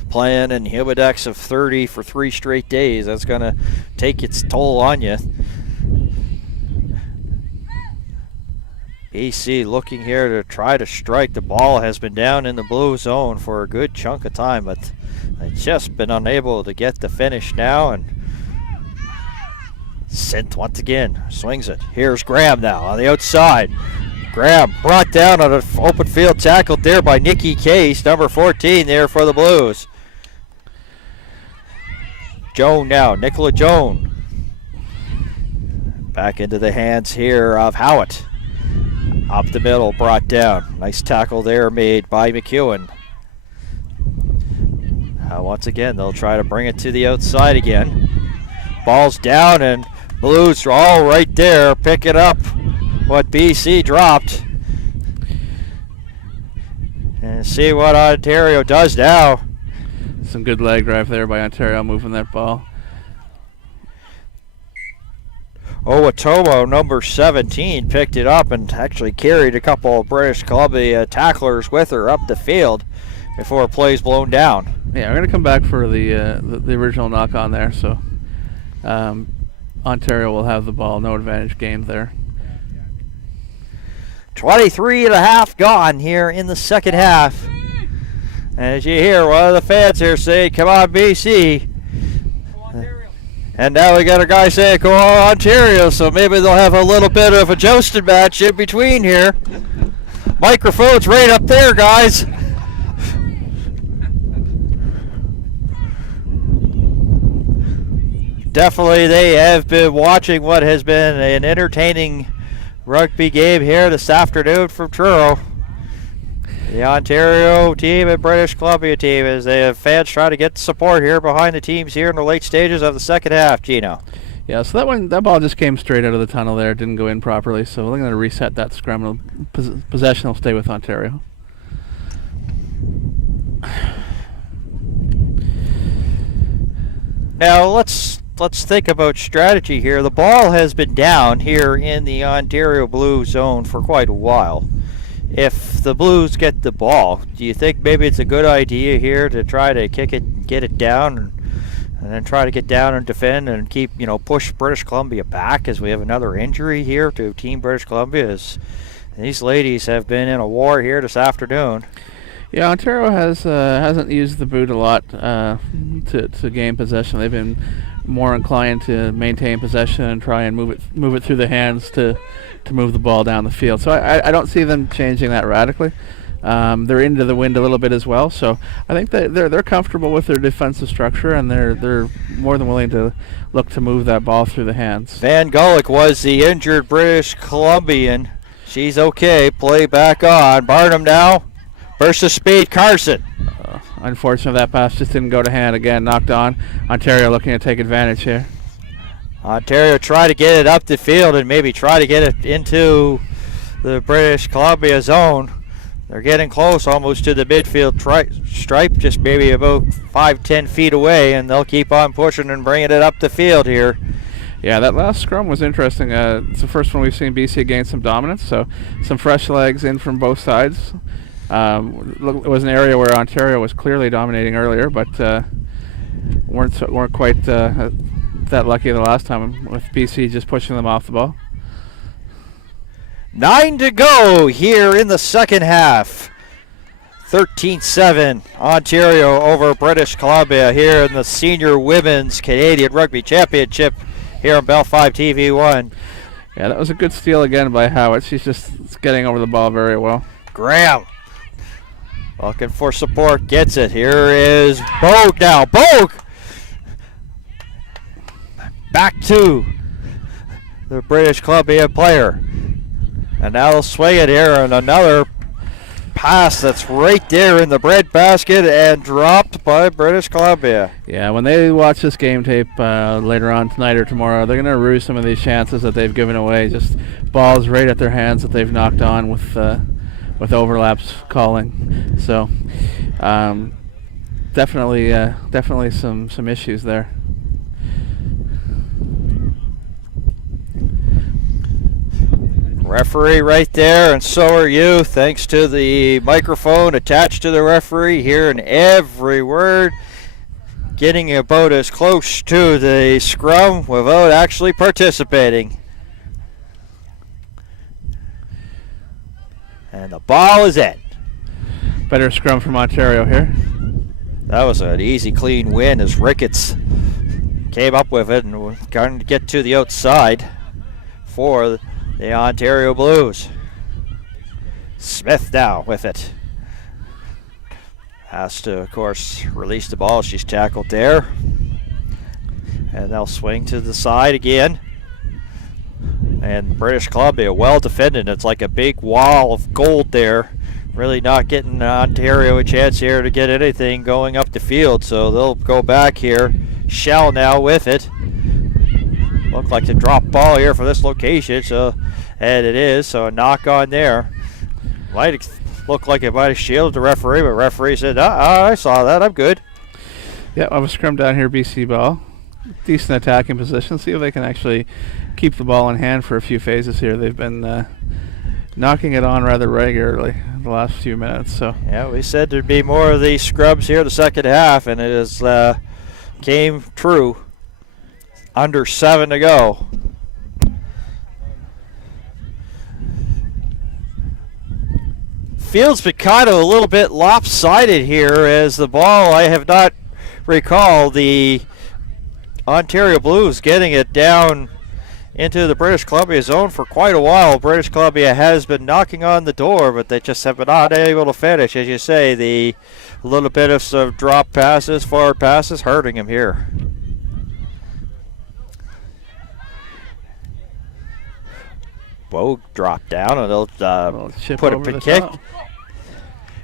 playing in humidex of 30 for 3 straight days, that's going to take its toll on you. BC looking here to try to strike. The ball has been down in the blue zone for a good chunk of time, but they've just been unable to get the finish now. And Sint once again swings it. Here's Graham now on the outside. Graham brought down on an open field tackle there by Nikki Case, number 14 there for the Blues. Joan now, Nicola Joan. Back into the hands here of Howitt. Up the middle, brought down. Nice tackle there made by McEwen. Once again, they'll try to bring it to the outside again. Ball's down, and Blues are all right there, picking up what BC dropped. And see what Ontario does now. Some good leg drive there by Ontario, moving that ball. Owatomo, number 17, picked it up and actually carried a couple of British Columbia tacklers with her up the field before play's blown down. Yeah, we're going to come back for the original knock on there, so Ontario will have the ball, no advantage gained there. 23 and a half gone here in the second half. As you hear one of the fans here say, come on BC. And now we got a guy saying, go on Ontario, so maybe they'll have a little bit of a jousting match in between here. Microphone's right up there, guys. Definitely they have been watching what has been an entertaining rugby game here this afternoon from Truro. The Ontario team and British Columbia team, as they have fans trying to get support here behind the teams here in the late stages of the second half. Gino. Yeah, so that ball just came straight out of the tunnel there. It didn't go in properly, so we're going to reset that scrum. Possession will stay with Ontario. Now let's think about strategy here. The ball has been down here in the Ontario Blue zone for quite a while. If the Blues get the ball, do you think maybe it's a good idea here to try to kick it, get it down, and then try to get down and defend and keep, push British Columbia back, as we have another injury here to Team British Columbia, as these ladies have been in a war here this afternoon. Yeah, Ontario hasn't used the boot a lot to gain possession. They've been more inclined to maintain possession and try and move it through the hands to move the ball down the field. So I don't see them changing that radically. They're into the wind a little bit as well, so I think that they're comfortable with their defensive structure, and they're more than willing to look to move that ball through the hands. Van Gulik was the injured British Columbian. She's okay. Play back on. Barnum now. Burst of speed. Carson. Unfortunately, that pass just didn't go to hand. Again, knocked on. Ontario looking to take advantage here. Ontario try to get it up the field and maybe try to get it into the British Columbia zone. They're getting close almost to the midfield stripe, just maybe about 5-10 feet away, and they'll keep on pushing and bringing it up the field here. Yeah, that last scrum was interesting. It's the first one we've seen BC gain some dominance, so some fresh legs in from both sides. It was an area where Ontario was clearly dominating earlier, but weren't quite that lucky the last time, with BC just pushing them off the ball. 9 to go here in the second half. 13-7 Ontario over British Columbia here in the Senior Women's Canadian Rugby Championship here on Bell 5 TV1. Yeah, that was a good steal again by Howitt. She's just getting over the ball very well. Graham looking for support, gets it. Here is Bogue now. Bogue back to the British Columbia player. And now they'll swing it here, and another pass that's right there in the breadbasket and dropped by British Columbia. Yeah, when they watch this game tape later on tonight or tomorrow, they're going to rue some of these chances that they've given away. Just balls right at their hands that they've knocked on with overlaps calling. So definitely some issues there. Referee right there, and so are you, thanks to the microphone attached to the referee, hearing every word, getting about as close to the scrum without actually participating. And the ball is in. Better scrum from Ontario here. That was an easy, clean win as Ricketts came up with it and going to get to the outside for the Ontario Blues. Smith now with it. Has to, of course, release the ball. She's tackled there. And they'll swing to the side again. And British Columbia well defended. It's like a big wall of gold there. Really not getting Ontario a chance here to get anything going up the field. So they'll go back here. Shell now with it. Looked like a drop ball here for this location, and it is, so a knock on there. Might look like it might have shielded the referee, but referee said, I saw that, I'm good. Yeah, I was scrum down here, BC ball. Decent attacking position. See if they can actually keep the ball in hand for a few phases here. They've been knocking it on rather regularly the last few minutes. So yeah, we said there'd be more of these scrubs here the second half, and it is came true. Under 7 to go. Field's been kind of a little bit lopsided here as the ball, I have not recalled the Ontario Blues getting it down into the British Columbia zone for quite a while. British Columbia has been knocking on the door, but they just have been not able to finish. As you say, the little bit of some drop passes, forward passes, hurting him here. Bogue dropped down, and they'll put up a kick.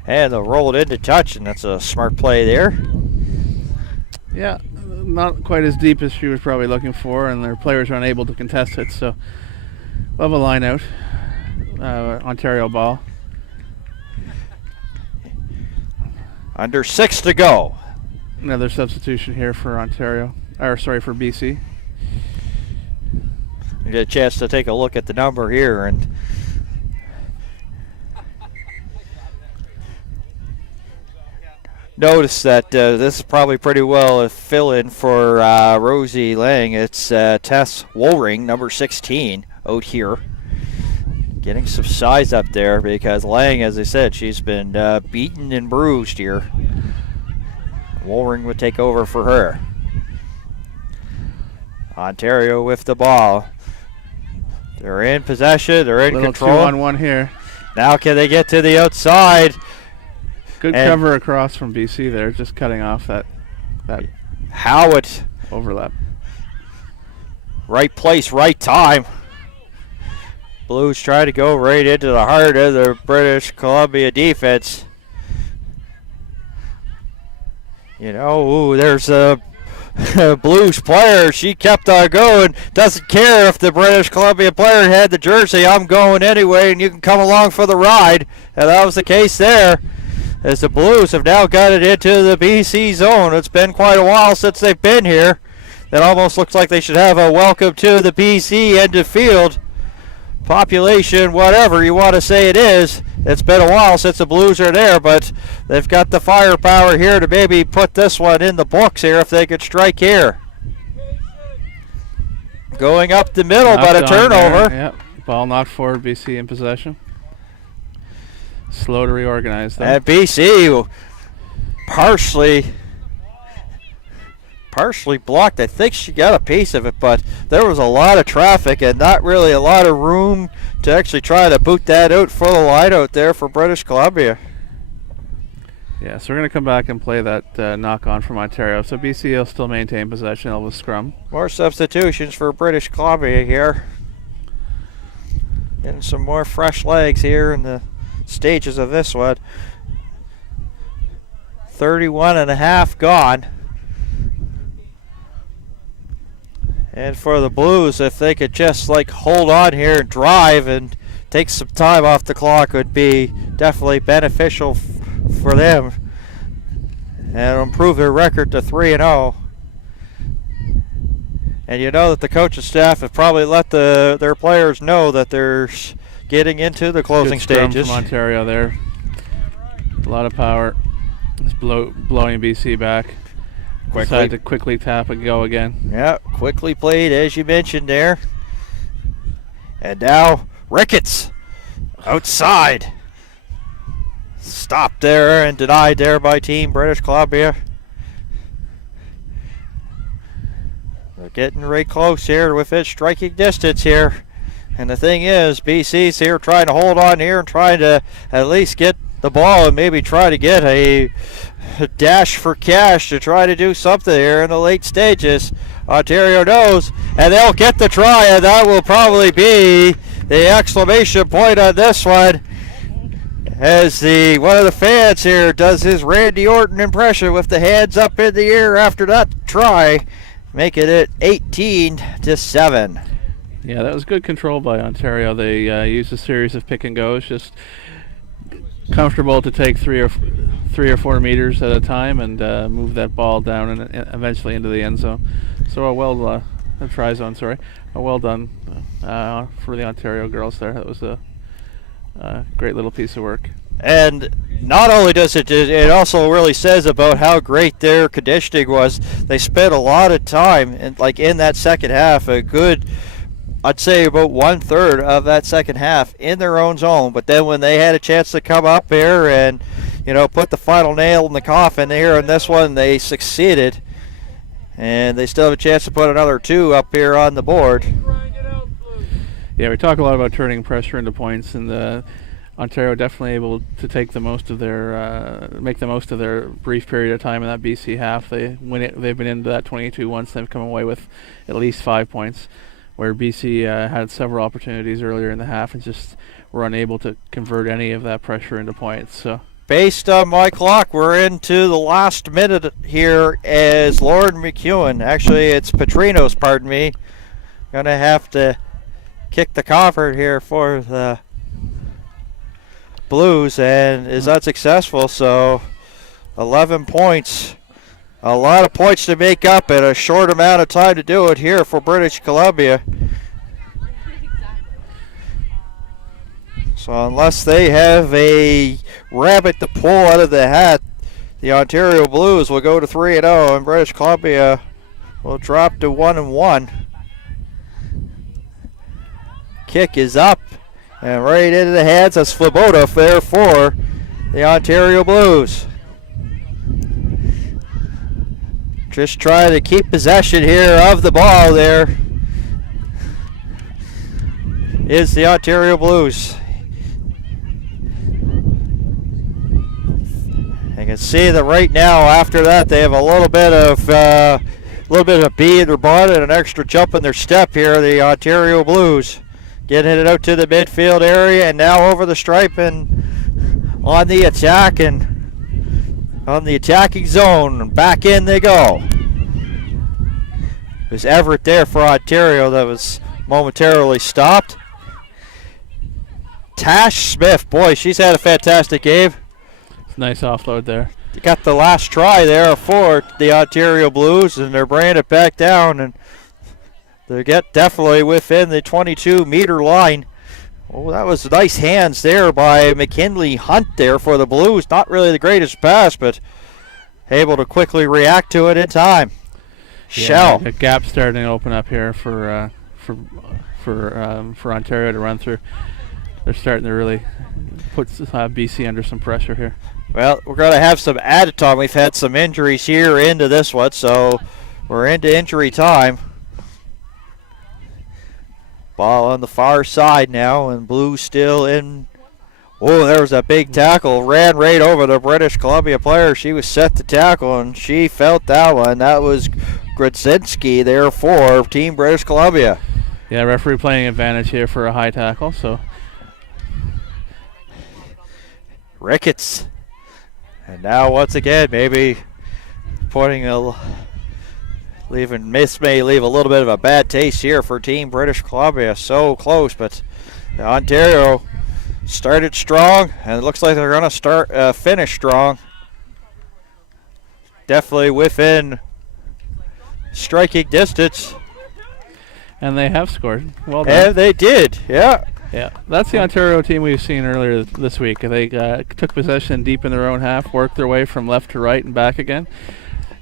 And they'll roll it into touch, and that's a smart play there. Yeah, not quite as deep as she was probably looking for, and their players are unable to contest it, so we'll have a line out. Ontario ball. Under 6 to go. Another substitution here for Ontario, or sorry, for BC. You get a chance to take a look at the number here, and notice that this is probably pretty well a fill-in for Rosie Lang. It's Tess Woolring, number 16, out here. Getting some size up there because Lang, as I said, she's been beaten and bruised here. Woolring would take over for her. Ontario with the ball. They're in possession. They're in control. 2-on-1 here. Now can they get to the outside? Good cover across from BC there, just cutting off that Howitt. overlap. Right place, right time. Blues try to go right into the heart of the British Columbia defense. You know, ooh, there's a Blues player. She kept on going. Doesn't care if the British Columbia player had the jersey. I'm going anyway, and you can come along for the ride. And that was the case there, as the Blues have now got it into the BC zone. It's been quite a while since they've been here. It almost looks like they should have a welcome to the BC end of field. Population, whatever you want to say it is. It's been a while since the Blues are there, but they've got the firepower here to maybe put this one in the books here if they could strike here. Going up the middle, but a turnover. Yep. Ball knocked forward, BC in possession. Slow to reorganize though. And BC partially blocked. I think she got a piece of it, but there was a lot of traffic and not really a lot of room to actually try to boot that out for the line out there for British Columbia. Yeah, so we're going to come back and play that knock-on from Ontario. So BC will still maintain possession of the scrum. More substitutions for British Columbia here. Getting some more fresh legs here in the stages of this one. 31 and a half gone. And for the Blues, if they could just like hold on here and drive and take some time off the clock, would be definitely beneficial for them and improve their record to 3-0. And you know that the coaching staff have probably let their players know that they're getting into the closing Good scrum stages. From Ontario there. A lot of power. It's blowing BC back. Decided to quickly tap and go again. Yeah, quickly played as you mentioned there. And now Ricketts outside. Stopped there and denied there by Team British Columbia. They're getting right close here within striking distance here. And the thing is, BC's here trying to hold on here and trying to at least get the ball and maybe try to get a dash for cash to try to do something here in the late stages. Ontario knows, and they'll get the try, and that will probably be the exclamation point on this one, as one of the fans here does his Randy Orton impression with the hands up in the air after that try, making it 18-7. Yeah, that was good control by Ontario. They used a series of pick and goes, just comfortable to take three or 4 meters at a time and move that ball down and eventually into the end zone. So a try zone. Sorry, well done for the Ontario girls there. That was a great little piece of work. And not only does it also really says about how great their conditioning was. They spent a lot of time in that second half, a good, I'd say about 1/3 of that second half in their own zone. But then when they had a chance to come up here and, put the final nail in the coffin here in this one, they succeeded. And they still have a chance to put another 2 up here on the board. Yeah, we talk a lot about turning pressure into points, and Ontario definitely able to take the most of make the most of their brief period of time in that BC half. They've been into that 22 once. They've come away with at least 5 points, where BC had several opportunities earlier in the half and just were unable to convert any of that pressure into points. So based on my clock, we're into the last minute here as Lauren McEwen. Actually, it's Petrinos, pardon me. Gonna have to kick the convert here for the Blues and is unsuccessful. So 11 points. A lot of points to make up in a short amount of time to do it here for British Columbia. So unless they have a rabbit to pull out of the hat, the Ontario Blues will go to 3-0 and British Columbia will drop to 1-1. Kick is up and right into the hands of Svoboda there for the Ontario Blues. Just trying to keep possession here of the ball there is the Ontario Blues. You can see that right now after that they have a little bit of a bee in their butt and an extra jump in their step here, the Ontario Blues. Getting it out to the midfield area and now over the stripe and on the attack and on the attacking zone. Back in they go. It was Everett there for Ontario that was momentarily stopped. Tash Smith, boy, she's had a fantastic game. Nice offload there. Got the last try there for the Ontario Blues, and they're bringing it back down, and they get definitely within the 22-meter line. Oh, that was nice hands there by McKinley Hunt there for the Blues. Not really the greatest pass, but able to quickly react to it in time. Yeah, Shell. a gap starting to open up here for Ontario to run through. They're starting to really put BC under some pressure here. Well, we're going to have some added time. We've had some injuries here into this one, so we're into injury time. Ball on the far side now, and Blues still in. Oh, there was a big tackle. Ran right over the British Columbia player. She was set to tackle, and she felt that one. That was Grodzinski there for Team British Columbia. Yeah, referee playing advantage here for a high tackle. So Ricketts. And now once again, maybe Miss may leave a little bit of a bad taste here for Team British Columbia. So close, but Ontario started strong, and it looks like they're going to finish strong. Definitely within striking distance. And they have scored. Well done. And they did, yeah. Yeah, that's the Ontario team we've seen earlier this week. They took possession deep in their own half, worked their way from left to right and back again.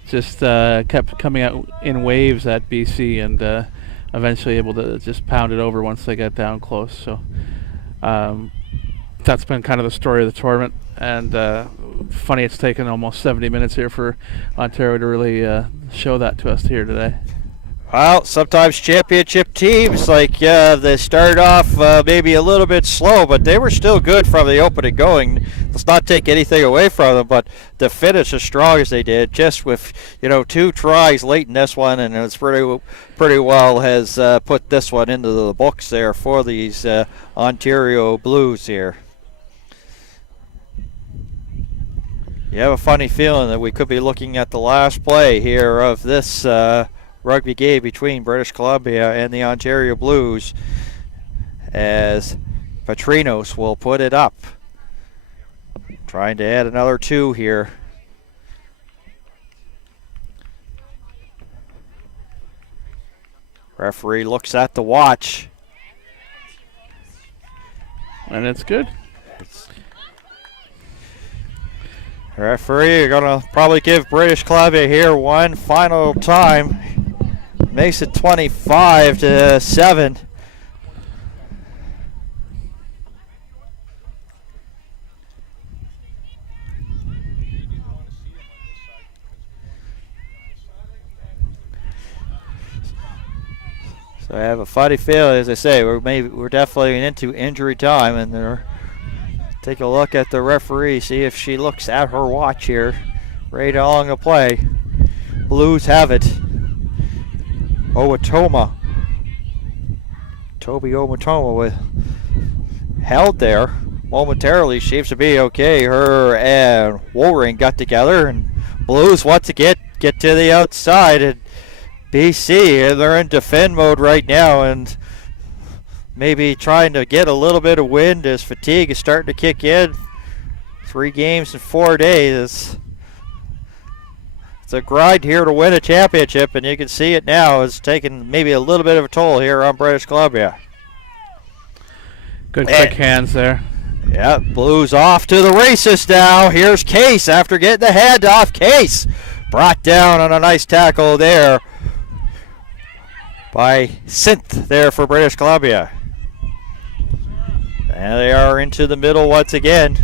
Just kept coming out in waves at BC and eventually able to just pound it over once they got down close. So that's been kind of the story of the tournament. And funny it's taken almost 70 minutes here for Ontario to really show that to us here today. Well, sometimes championship teams, they started off maybe a little bit slow, but they were still good from the opening going. Let's not take anything away from them, but to finish as strong as they did, just with 2 tries late in this one, and it's pretty well has put this one into the books there for these Ontario Blues here. You have a funny feeling that we could be looking at the last play here of this rugby game between British Columbia and the Ontario Blues, as Petrinos will put it up. Trying to add another 2 here. Referee looks at the watch. And it's good. Referee, you're going to probably give British Columbia here one final time. Makes it 25-7. So I have a funny feeling, as I say, we're definitely into injury time, and they're take a look at the referee, see if she looks at her watch here, right along the play. Blues have it. Toby Omatoma held there. momentarily seems to be okay. Her and Woolring got together, and Blues want to get to the outside, and BC, they're in defend mode right now, and maybe trying to get a little bit of wind as fatigue is starting to kick in. 3 games in 4 days. It's a grind here to win a championship, and you can see it now. It's taking maybe a little bit of a toll here on British Columbia. Good quick hands there. Yeah, Blues off to the races now. Here's Case after getting the handoff. Case brought down on a nice tackle there by Synth there for British Columbia. And they are into the middle once again.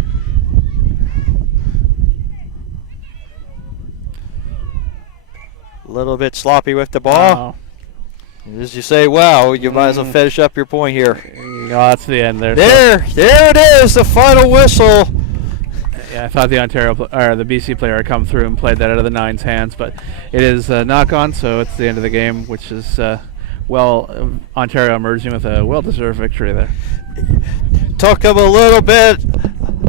A little bit sloppy with the ball. Wow. As you say, wow, you might as well finish up your point here. Oh, that's the end there. There it is, the final whistle. Yeah, I thought the the BC player had come through and played that out of the Nine's hands, but it is knock on, so it's the end of the game, which is Ontario emerging with a well-deserved victory there. Took them a little bit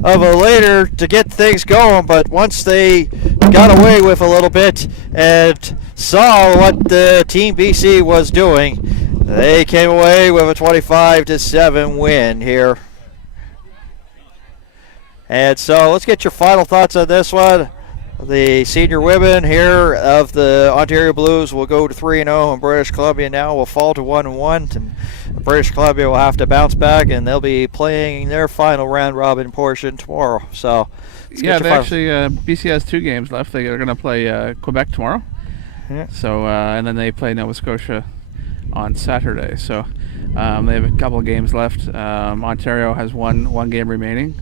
of a later to get things going, but once they got away with a little bit and saw what the Team BC was doing, they came away with a 25-7 win here. And so let's get your final thoughts on this one. The senior women here of the Ontario Blues will go to 3-0, and British Columbia now will fall to 1-1. And British Columbia will have to bounce back, and they'll be playing their final round robin portion tomorrow. So yeah, they actually BC has 2 games left. They are going to play Quebec tomorrow. Yeah. So and then they play Nova Scotia on Saturday. So they have a couple of games left. Ontario has one game remaining.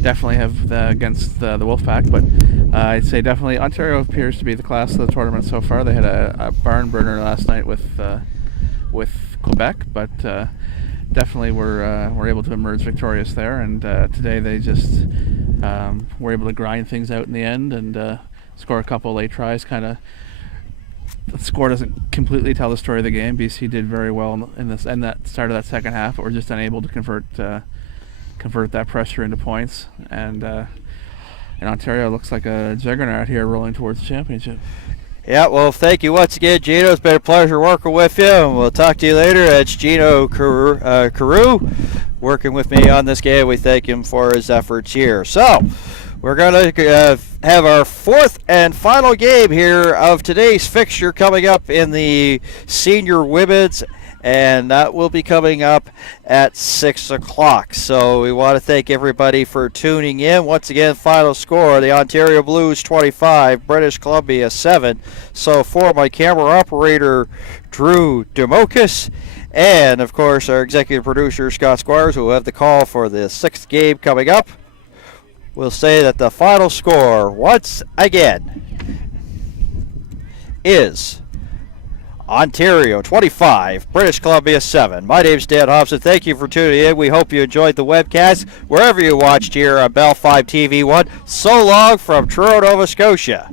Definitely have against the Wolfpack, but I'd say definitely Ontario appears to be the class of the tournament so far. They had a barn burner last night with Quebec, but definitely were able to emerge victorious there. And today they just were able to grind things out in the end and score a couple late tries. Kind of the score doesn't completely tell the story of the game. BC did very well in this and that start of that second half, but were just unable to convert that pressure into points. And Ontario looks like a juggernaut here, rolling towards the championship. Yeah, well, thank you once again, Gino. It's been a pleasure working with you, and we'll talk to you later. It's Gino Carew working with me on this game. We thank him for his efforts here. So we're going to have our 4th and final game here of today's fixture coming up in the senior women's, and that will be coming up at 6 o'clock. So we want to thank everybody for tuning in. Once again, final score, the Ontario Blues 25, British Columbia 7. So for my camera operator, Drew Demokis, and of course our executive producer, Scott Squires, who will have the call for the 6th game coming up, we'll say that the final score, once again, is Ontario 25, British Columbia 7. My name's Dan Hobson. Thank you for tuning in. We hope you enjoyed the webcast wherever you watched here on Bell 5 TV1. So long from Truro, Nova Scotia.